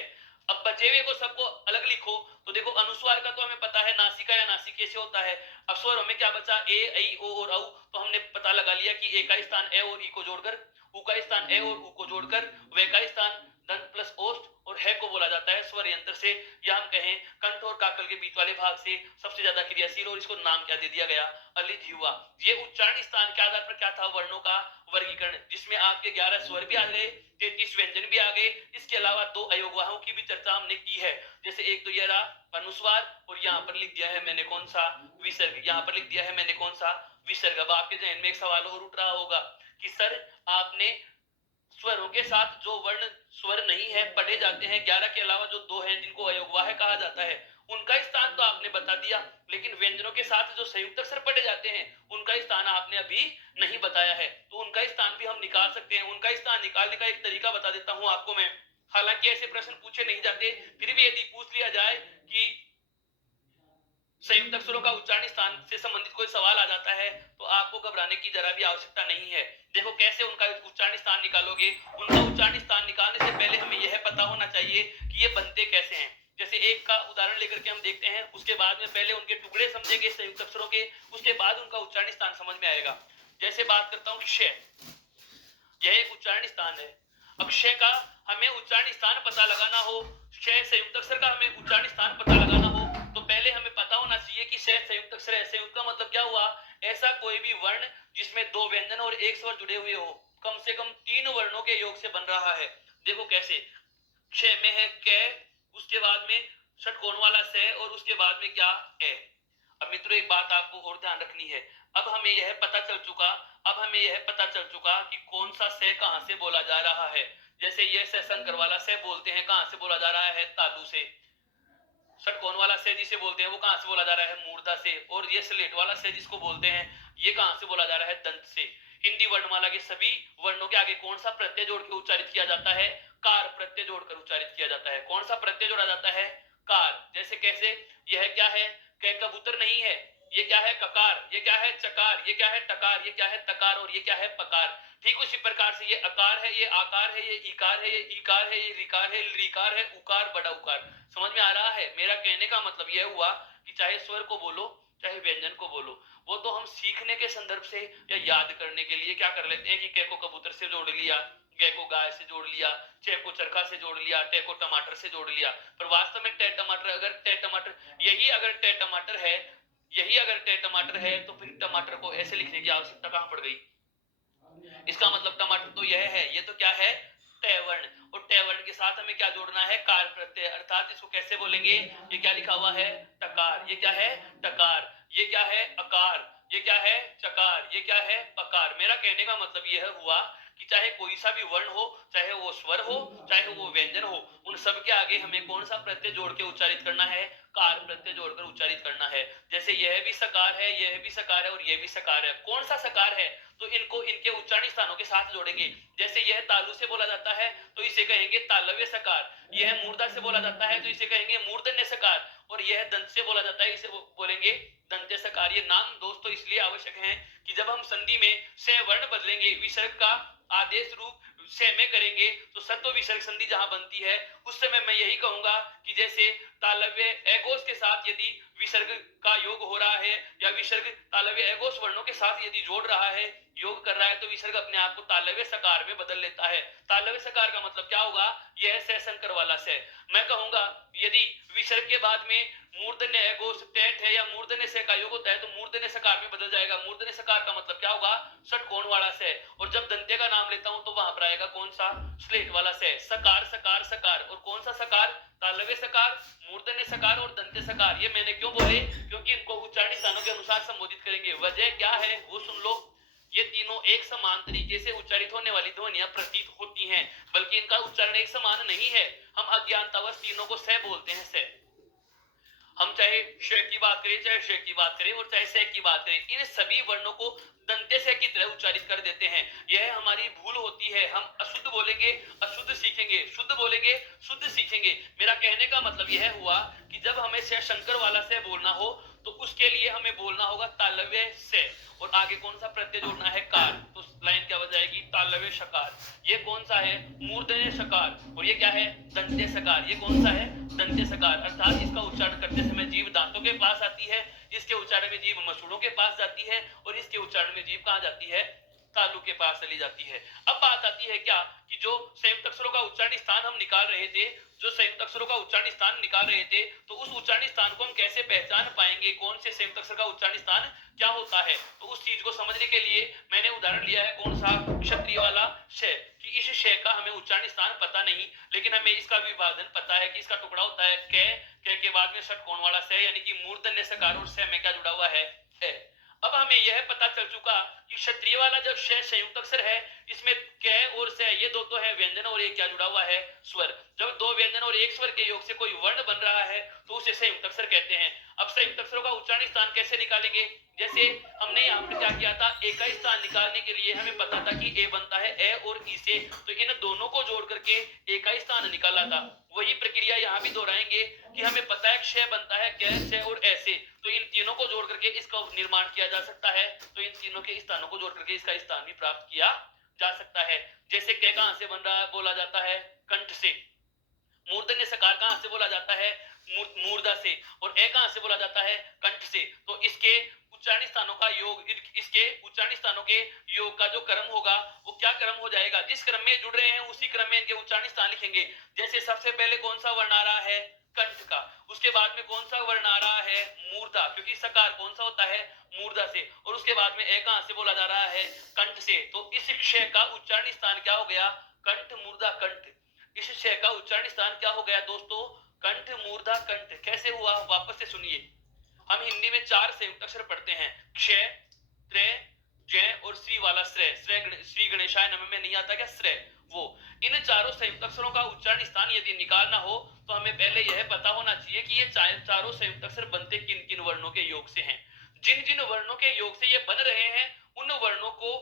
अब बचे हुए को सबको अलग लिखो, तो देखो अनुस्वार का तो हमें पता है नासिका या नासिके से होता है। अब स्वरों में क्या बचा, ए ऐ ओ और औ, तो हमने पता लगा लिया कि ए का स्थान ए और ई को जोड़कर, उ का स्थान ए और उ को जोड़कर, वे का स्थान दंत प्लस ओष्ठ और है को बोला जाता है स्वर यंत्र से, या हम कहें कंठ और काकल के बीच वाले भाग से सबसे ज्यादा क्रियाशील, और इसको नाम क्या दे दिया गया, अलिजिह्वा। ये उच्चारण स्थान के आधार पर क्या था, वर्णों का वर्गीकरण, जिसमें आपके 11 स्वर भी आ गए, 33 व्यंजन भी आ गए, इसके अलावा 2 अयोगवाहों की भी चर्चा हमने की है। जैसे एक तो ये रहा अनुस्वार, और यहाँ पर लिख दिया है मैंने कौन सा, विसर्ग, यहाँ पर लिख दिया है मैंने कौन सा, विसर्ग। अब आपके जहन में एक सवाल और उठ रहा होगा कि सर आपने स्वरों के साथ जो वर्ण स्वर नहीं है पढ़े जाते हैं 11 के अलावा जो 2 हैं जिनको अयोगवाह कहा जाता है, उनका स्थान तो आपने बता दिया, लेकिन व्यंजनों के साथ जो संयुक्त अक्षर पढ़े जाते हैं उनका स्थान आपने अभी नहीं बताया है, तो उनका स्थान भी हम निकाल सकते हैं। उनका स्थान निकालने का एक तरीका बता देता हूं आपको मैं। हालांकि ऐसे प्रश्न पूछे नहीं जाते, फिर भी यदि पूछ लिया जाए कि संयुक्त अक्षरों का उच्चारण स्थान से संबंधित कोई सवाल आ जाता है, तो आपको घबराने की जरा भी आवश्यकता नहीं है। देखो कैसे उनका उच्चारण स्थान निकालोगे। उनका उच्चारण स्थान निकालने से पहले हमें यह पता होना चाहिए कि ये बनते कैसे हैं। जैसे एक का उदाहरण लेकर के हम देखते हैं, उसके बाद में पहले उनके टुकड़े समझेंगे संयुक्त अक्षरों के, उसके बाद उनका उच्चारण स्थान समझ में आएगा। जैसे बात करता हूं क्षय, यह एक उच्चारण स्थान है। अक्षय का हमें उच्चारण स्थान पता लगाना हो, क्षय संयुक्त अक्षर का हमें उच्चारण स्थान पता लगाना हो, तो पहले हमें पता होना चाहिए कि क्षय संयुक्त अक्षर है। संयुक्त का मतलब क्या हुआ, ऐसा कोई भी वर्ण जिसमें 2 व्यंजन और 1 स्वर जुड़े हुए हो, कम से कम 3 वर्णों के योग से बन रहा है। देखो कैसे, क्षय में है क, उसके बाद में षटकोण वाला से, और उसके बाद में क्या है। अब मित्रों एक बात आपको और ध्यान रखनी है, अब हमें यह पता चल चुका कि कौन सा से कहां से बोला जा रहा है। जैसे ये से शंकर वाला से बोलते हैं, कहां से बोला जा रहा है, तालु से। षटकोण वाला से जिसे बोलते हैं वो कहां से बोला जा रहा है, मूर्धा से। और ये स्लेट वाला से जिसको बोलते हैं, ये कहां से बोला जा रहा है, दंत से। हिंदी वर्णमाला के सभी वर्णों के आगे कौन सा प्रत्यय जोड़ के उच्चारित किया जाता है, कार प्रत्यय जोड़कर उच्चारित किया जाता है। कौन सा प्रत्यय जोड़ा जाता है, कार। जैसे कैसे, यह क्या है, क कबूतर नहीं है, ये क्या है, ककार, ये क्या है, चकार, ये क्या है, टकार, ये क्या है, तकार, और ये क्या है, पकार। ठीक उसी प्रकार से ये अकार है, ये आकार है, ये इकार है, ये ईकार है, ये रिकार है, ऋकार है, उकार, बड़ा उकार। समझ में आ रहा है। मेरा कहने का मतलब यह हुआ कि चाहे स्वर को बोलो चाहे व्यंजन को बोलो, वो तो हम सीखने के संदर्भ से या याद करने के लिए क्या कर लेते हैं कि क को कबूतर से जोड़ लिया, ग को गाय से जोड़ लिया, च को चरखा से जोड़ लिया, ट को टमाटर से जोड़ लिया। पर वास्तव में ट टमाटर अगर ट टमाटर यही अगर ट टमाटर है तो फिर टमाटर को ऐसे लिखने की आवश्यकता कहां पड़ गई। इसका मतलब टमाटर तो यह है, ये तो क्या है, टैवर्ण। और टैवर्ण के साथ हमें क्या जोड़ना है, कार प्रत्यय, अर्थात इसको कैसे बोलेंगे, ये क्या लिखा हुआ है, टकार, ये क्या है, टकार, ये क्या है, अकार, ये क्या है, चकार, ये क्या है, पकार। मेरा कहने का मतलब यह हुआ कि चाहे कोई सा भी वर्ण हो, चाहे वो स्वर हो, चाहे वो व्यंजन हो, उन सब के आगे हमें कौन सा प्रत्यय जोड़ के उच्चारित करना है, कार प्रत्यय जोड़कर उच्चारित करना है। जैसे यह भी सकार है, यह भी सकार है और यह भी सकार है। कौन सा सकार है, तो इनको इनके उच्चारण स्थानों के साथ जोड़ेंगे। जैसे यह तालु से बोला जाता है तो इसे कहेंगे तालव्य सकार, यह मूर्धा से बोला जाता है तो इसे कहेंगे मूर्धन्य सकार, और यह दंत से बोला जाता है इसे बोलेंगे दंत्य सकार। ये नाम दोस्तों इसलिए आवश्यक हैं कि जब हम संधि में से वर्ण बदलेंगे, विसर्ग का आदेश रूप से में करेंगे, तो सत्व विसर्ग संधि जहां बनती है उस समय मैं यही कहूंगा कि जैसे तालव्य एगोस के साथ यदि विसर्ग का योग हो रहा है, या विसर्ग तालव्य एगोस वर्णों के साथ यदि जोड़ रहा है, योग कर रहा है, तो विसर्ग अपने आप को तालव्य सकार में बदल लेता है। तालव्य सकार का मतलब क्या होगा, यह से शंकर वाला से। मैं कहूंगा यदि विसर्ग के बाद में मूर्धन्य एगोस टेट है या मूर्धन्य से का योग होता है, तो मूर्धन्य सकार में बदल जाएगा। मूर्धन्य सकार का मतलब क्या होगा, षटकोण वाला से। और जब दंत्य का नाम लेता हूं तो वहां पर आएगा कौन सा, स्लेट वाला से। सकार सकार सकार, और कौन सा सकार, तालव्य सकार, मूर्धन्य सकार और दंत्य सकार। ये मैंने क्यों बोले, क्योंकि इनको उच्चारण स्थानों के अनुसार संबोधित करेंगे। वजह क्या है वो सुन लो। ये तीनों एक समान तरीके से उच्चारित होने वाली ध्वनियां प्रतीत होती हैं, बल्कि इनका उच्चारण एक समान नहीं है। हम अज्ञानतावश तीनों को से बोलते हैं, से। हम चाहे श की बात करें, चाहे श की बात करें और चाहे से की बात करें, इन सभी वर्णों को दंत्य से की तरह उच्चारित कर देते हैं। यह हमारी भूल होती है। हम अशुद्ध बोलेंगे अशुद्ध सीखेंगे, शुद्ध बोलेंगे शुद्ध सीखेंगे। मेरा कहने का मतलब यह हुआ कि जब हमें से शंकर वाला से बोलना हो तो उसके लिए हमें बोलना होगा तालव्य से, और आगे कौन सा प्रत्यय जोड़ना है, कार। तो लाइन क्या हो जाएगी, तालव्य शकार। ये कौन सा है, मूर्धन्य शकार, और ये क्या है, दंत्य सकार। ये कौन सा है, दंत्य सकार, अर्थात इसका उच्चारण करते समय जीभ दांतों के पास आती है, इसके उच्चारण में जीभ मसूड़ों के पास जाती है, और इसके उच्चारण में जीभ कहां जाती है, तालु के पास चली जाती है। अब बात आती है क्या, कि जो संयुक्त अक्षरों का उच्चारण स्थान हम निकाल रहे थे, जो संयुक्त अक्षरों का उच्चारण स्थान निकाल रहे थे, तो उस उच्चारण स्थान को हम कैसे पहचान पाएंगे, कौन से संयुक्त अक्षर का उच्चारण स्थान क्या होता है। तो उस चीज को समझने के लिए मैंने उदाहरण लिया है कौन सा, क्षत्रिय वाला श, कि इस श का हमें उच्चारण स्थान पता नहीं, लेकिन हमें इसका विभाजन पता है कि इसका टुकड़ा होता है क के बाद में षटकोण वाला स, यानी कि मूर्धन्य सकार, और स में क्या जुड़ा हुआ है। अब हमें यह पता चल चुका कि क्षत्रिय वाला जब श संयुक्त अक्षर है, इसमें क और स ये दो तो है व्यंजन, और एक क्या जुड़ा हुआ है, स्वर। जब दो व्यंजन और एक स्वर के योग से कोई वर्ण बन रहा है तो उसे संयुक्त अक्षर कहते हैं। अब संयुक्त अक्षरों का उच्चारण स्थान कैसे निकालेंगे, जैसे हमने यहाँ पर क्या किया था, ए का स्थान निकालने के लिए हमें पता था कि ए बनता है ए और ई से, तो इन दोनों को जोड़ करके ए का स्थान निकाला था। वही प्रक्रिया यहाँ भी दोहराएंगे कि हमें पता है क्ष बनता है क से और ऐसे, तो इन तीनों को जोड़ करके इसका निर्माण किया जा सकता है। तो इन तीनों के स्थानों को जोड़ करके इसका स्थान भी प्राप्त किया जा सकता है। जैसे क कहां से बन रहा है, बोला जाता है कंठ से। मूर्धन्य सकार कहां से बोला जाता है, मूर्धा से, और ए कहां से बोला जाता है, कंठ से। तो इसके उच्चारण स्थानों का योग, इसके उच्चारण स्थानों के योग का जो क्रम होगा वो क्या क्रम हो जाएगा, जिस क्रम में जुड़ रहे हैं उसी क्रम में इनके उच्चारण स्थान लिखेंगे। जैसे सबसे पहले कौन सा वर्ण आ रहा है, कंठ का, उसके बाद में कौन सा वर्ण आ रहा है, मूर्धा, क्योंकि सकार कौन सा होता है, मूर्धा से, और उसके बाद में ए कहां से बोला जा रहा है, कंठ से। तो इस क्षय का उच्चारण स्थान क्या हो गया, कंठ मूर्धा कंठ। इस क्षय का उच्चारण स्थान क्या हो गया दोस्तों, कंठ मूर्धा कंठ। कैसे हुआ, वापस से सुनिए। हम हिंदी में 4 संयुक्त अक्षर पढ़ते हैं, क्षय, त्रय, जय और श्री वाला श्रेय। श्री गणेशाय नमः में नहीं आता क्या श्रेय, वो। इन चारों संयुक्त अक्षरों का उच्चारण स्थान यदि निकालना हो तो हमें पहले यह पता होना चाहिए कि ये चारों संयुक्त अक्षर बनते किन किन वर्णों के योग से हैं। जिन जिन वर्णों के योग से ये बन रहे हैं उन वर्णों को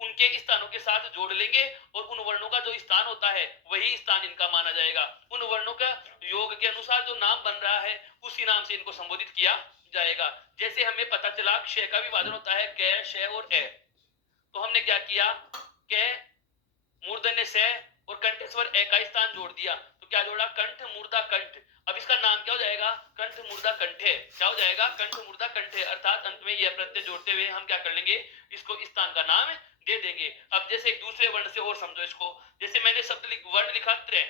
उनके स्थानों के साथ जोड़ लेंगे, और उन वर्णों का जो स्थान होता है वही स्थान इनका माना जाएगा। उन वर्णों का योग के अनुसार जो नाम बन रहा है उसी नाम से इनको संबोधित किया जाएगा। जैसे हमें पता चला क्षय का विभाजन होता है क, श और ए, तो हमने क्या किया, क मूर्धन्य से और कंठ स्वर ए का स्थान जोड़ दिया, तो क्या जोड़ा, कंठ मूर्धा कंठ। अब इसका नाम क्या हो जाएगा, कंठ मूर्धा कंठे। क्या हो जाएगा, कंठ मूर्धा कंठे, अर्थात अंत में यह प्रत्यय जोड़ते हुए हम क्या कर लेंगे, इसको स्थान का नाम दे देंगे। अब जैसे एक दूसरे वर्ण से और समझो इसको, जैसे मैंने शब्द वर्ण लिखा त्रय,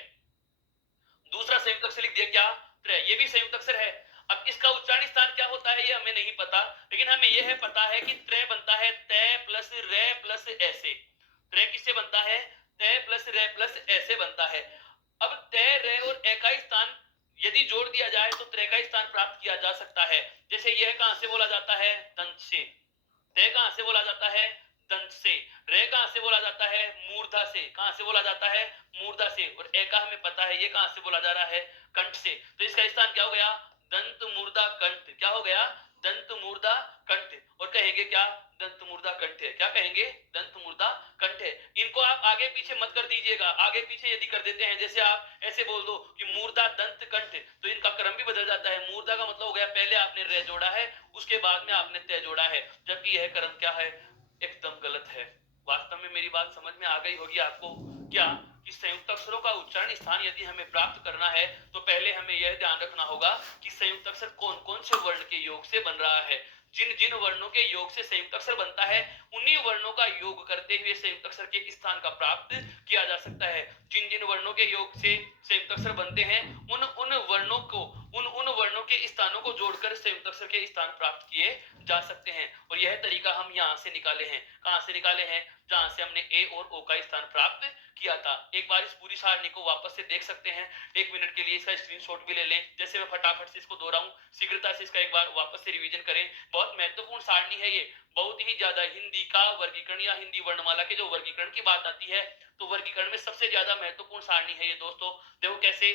दूसरा संयुक्त अक्षर लिख दिया क्या, त्रय, ये भी संयुक्त अक्षर है। अब इसका उच्चारण स्थान क्या होता है ये हमें नहीं पता, लेकिन हमें यह पता है कि त्रय बनता है तय प्लस रे प्लस ऐसे। त्रय किससे बनता है, तय प्लस रे प्लस ऐसे बनता है। अब तय रे और ए का स्थान यदि जोड़ दिया जाए तो त्रय का स्थान प्राप्त किया जा सकता है। जैसे यह कहां से बोला जाता है, दंत से। तय कहां से बोला जाता है, दंत से। रे कहां से बोला जाता है, मूर्धा से। कहां से बोला जाता है, मूर्धा से। और ए का हमें पता है ये कहां से बोला जा रहा है, कंठ से। तो इसका स्थान क्या हो गया, दंत मूर्धा कंठ। क्या हो गया, दंत मूर्धा कंठ। और कहेंगे क्या, दंत मूर्धा कंठ। क्या कहेंगे, दंत मूर्धा कंठ। इनको आप आगे पीछे मत कर दीजिएगा, आगे पीछे यदि कर देते हैं, जैसे आप ऐसे बोल दो कि मूर्धा दंत कंठ, तो इनका क्रम भी बदल जाता है। मूर्धा का मतलब हो गया पहले आपने रे जोड़ा है, उसके बाद में आपने तय जोड़ा है, जबकि यह क्रम क्या है, एकदम गलत है। वास्तव में मेरी बात समझ में आ गई होगी आपको क्या, कि संयुक्त अक्षरों का उच्चारण स्थान यदि हमें प्राप्त करना है तो पहले हमें यह ध्यान रखना होगा कि संयुक्त अक्षर कौन कौन से वर्ण के योग से बन रहा है। जिन जिन वर्णों के योग से संयुक्त अक्षर बनता है उन्हीं वर्णों का योग करते हुए संयुक्त अक्षर के स्थान का प्राप्त किया जा सकता है। जिन जिन वर्णों के योग से संयुक्त अक्षर बनते हैं उन उन वर्णों को उन वर्णों के स्थानों को जोड़कर संयुक्त अक्षर के स्थान प्राप्त किए जा सकते हैं। और यह तरीका हम यहाँ से निकाले हैं। कहां से निकाले हैं, जहां से हमने ए और ओ का स्थान प्राप्त किया था। एक बार इस पूरी सारणी को वापस से देख सकते हैं, 1 मिनट के लिए इसका स्क्रीनशॉट भी ले लें। जैसे मैं फटाफट से इसको दोहराऊं, शीघ्रता से इसका एक बार वापस से रिवीजन करें। बहुत महत्वपूर्ण सारणी है ये, बहुत ही ज्यादा। हिंदी का वर्गीकरण या हिंदी वर्णमाला के जो वर्गीकरण की बात आती है तो वर्गीकरण में सबसे ज्यादा महत्वपूर्ण सारणी है ये दोस्तों। देखो कैसे,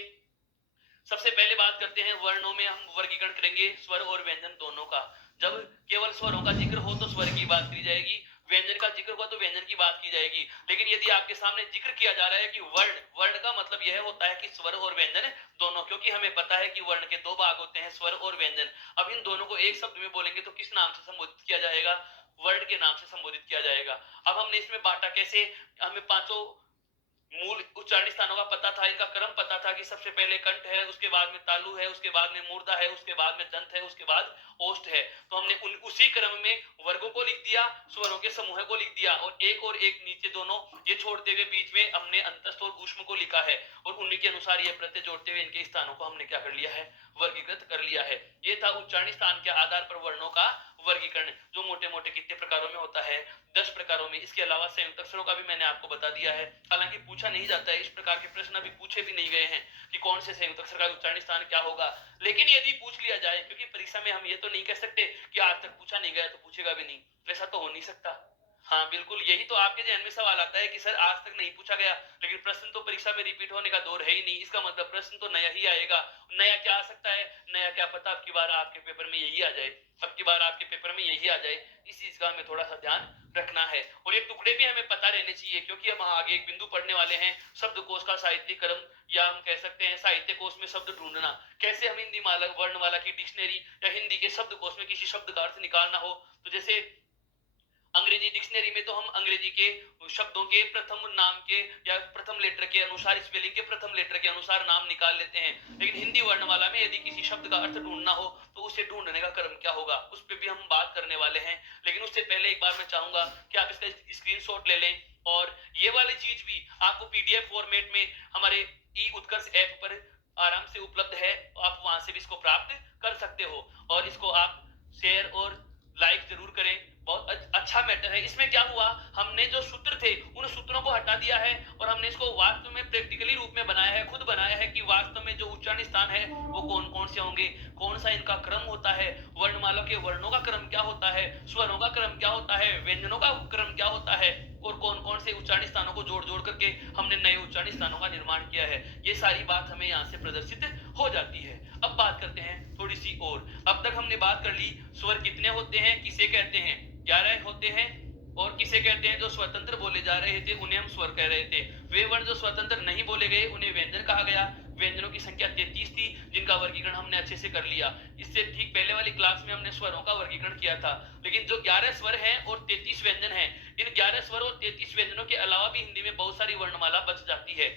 सबसे पहले बात करते हैं वर्णों में हम वर्गीकरण करेंगे स्वर और व्यंजन दोनों का। जब केवल स्वरों का जिक्र हो तो स्वर की बात की जाएगी, व्यंजन का जिक्र हुआ तो व्यंजन की बात की जाएगी। लेकिन यदि आपके सामने जिक्र किया जा रहा है कि वर्ण, वर्ण का मतलब यह होता है कि स्वर और व्यंजन दोनों, क्योंकि हमें पता है कि वर्ण के दो भाग होते हैं, स्वर और व्यंजन। अब इन दोनों को एक शब्द में बोलेंगे तो किस नाम से संबोधित किया जाएगा? वर्ण के नाम से संबोधित किया जाएगा। अब हमने इसमें बांटा कैसे? हमें पांचों मूल उच्चारण स्थानों का पता था, इनका क्रम पता था कि सबसे पहले कंठ है, उसके बाद में तालु है, उसके बाद में मूर्धा है, उसके बाद में दंत है, उसके बाद ओष्ठ है। तो हमने उसी क्रम में वर्गों को लिख दिया, स्वरों के समूह को लिख दिया, और एक नीचे दोनों ये छोड़ते हुए बीच में हमने अंतस्थ और ऊष्म को लिखा है, और उन्हीं के अनुसार ये प्रत्यय जोड़ते हुए इनके स्थानों को हमने क्या कर लिया है? वर्गीकृत कर लिया है। ये था उच्चारण स्थान के आधार पर वर्णों का वर्गीकरण, जो मोटे मोटे कितने प्रकारों में होता है? 10 प्रकारों में। इसके अलावा संयुक्त अक्षरों का भी मैंने आपको बता दिया है। हालांकि पूछा नहीं जाता है, इस प्रकार के प्रश्न अभी पूछे भी नहीं गए हैं कि कौन से संयुक्त अक्षर का उच्चारण स्थान क्या होगा। लेकिन यदि पूछ लिया जाए, क्योंकि परीक्षा में हम ये तो नहीं कह सकते कि आज तक पूछा नहीं गया तो पूछेगा भी नहीं, ऐसा तो हो नहीं सकता। हाँ बिल्कुल, यही तो आपके जहन में सवाल आता है कि सर आज तक नहीं पूछा गया, लेकिन प्रश्न तो परीक्षा में रिपीट होने का दौर है ही नहीं, इसका मतलब प्रश्न तो नया ही आएगा। नया क्या आ सकता है? नया क्या पता अब की बार आपके पेपर में यही आ जाए, अब की बार आपके पेपर में यही आ जाए। इस चीज का हमें थोड़ा सा ध्यान रखना है, और ये टुकड़े भी हमें पता रहने चाहिए, क्योंकि हम आगे एक बिंदु पढ़ने वाले हैं, शब्दकोश का साहित्यीकरण, या हम कह सकते हैं साहित्य कोश में शब्द ढूंढना। कैसे हम हिंदी माला वर्णमाला की डिक्शनरी या हिंदी के शब्दकोश में किसी शब्द का अर्थ निकालना हो, तो जैसे अंग्रेजी डिक्शनरी में तो हम अंग्रेजी के शब्दों के प्रथम नाम के या प्रथम लेटर के अनुसार, स्पेलिंग के प्रथम लेटर के अनुसार नाम निकाल लेते हैं, लेकिन हिंदी वर्णमाला में यदि किसी शब्द का अर्थ ढूंढना हो तो उसे ढूंढने का क्रम क्या होगा, उस पर भी हम बात करने वाले हैं। लेकिन उससे पहले एक बार मैं चाहूंगा कि आप इसका स्क्रीनशॉट ले लें, और ये वाली चीज भी आपको पीडीएफ फॉर्मेट में हमारे ई उत्कर्ष ऐप पर आराम से उपलब्ध है, आप वहां से भी इसको प्राप्त कर सकते हो, और इसको आप शेयर और लाइक जरूर करें। बहुत अच्छा मैटर है। इसमें क्या हुआ, हमने जो सूत्र थे उन सूत्रों को हटा दिया है, और हमने इसको वास्तव में प्रैक्टिकली रूप में बनाया है, खुद बनाया है कि वास्तव में जो उच्चारण स्थान है वो कौन कौन से होंगे, कौन सा इनका क्रम होता है, वर्णमाला के वर्णों का क्रम क्या होता है, स्वरों का क्रम क्या होता है, व्यंजनों का क्रम क्या होता है, और कौन कौन से उच्चारण स्थानों को जोड़ जोड़ करके हमने नए उच्चारण स्थानों का निर्माण किया है। ये सारी बात हमें यहाँ से प्रदर्शित हो जाती है। अब बात करते हैं थोड़ी सी और। अब तक हमने बात कर ली स्वर कितने होते हैं, किसे कहते हैं, 11 होते हैं, और किसे कहते हैं जो स्वतंत्र बोले जा रहे थे उन्हें हम स्वर कह रहे थे। वे वर्ण जो स्वतंत्र नहीं बोले गए उन्हें व्यंजन कहा गया। व्यंजनों की संख्या 33 थी, जिनका वर्गीकरण हमने अच्छे से कर लिया। इससे ठीक पहले वाली क्लास में हमने स्वरों का वर्गीकरण किया था। लेकिन जो 11 स्वर हैं और 33 व्यंजन हैं, इन 11 स्वर और 33 व्यंजनों के अलावा भी हिंदी में बहुत सारी वर्णमाला बच जाती है।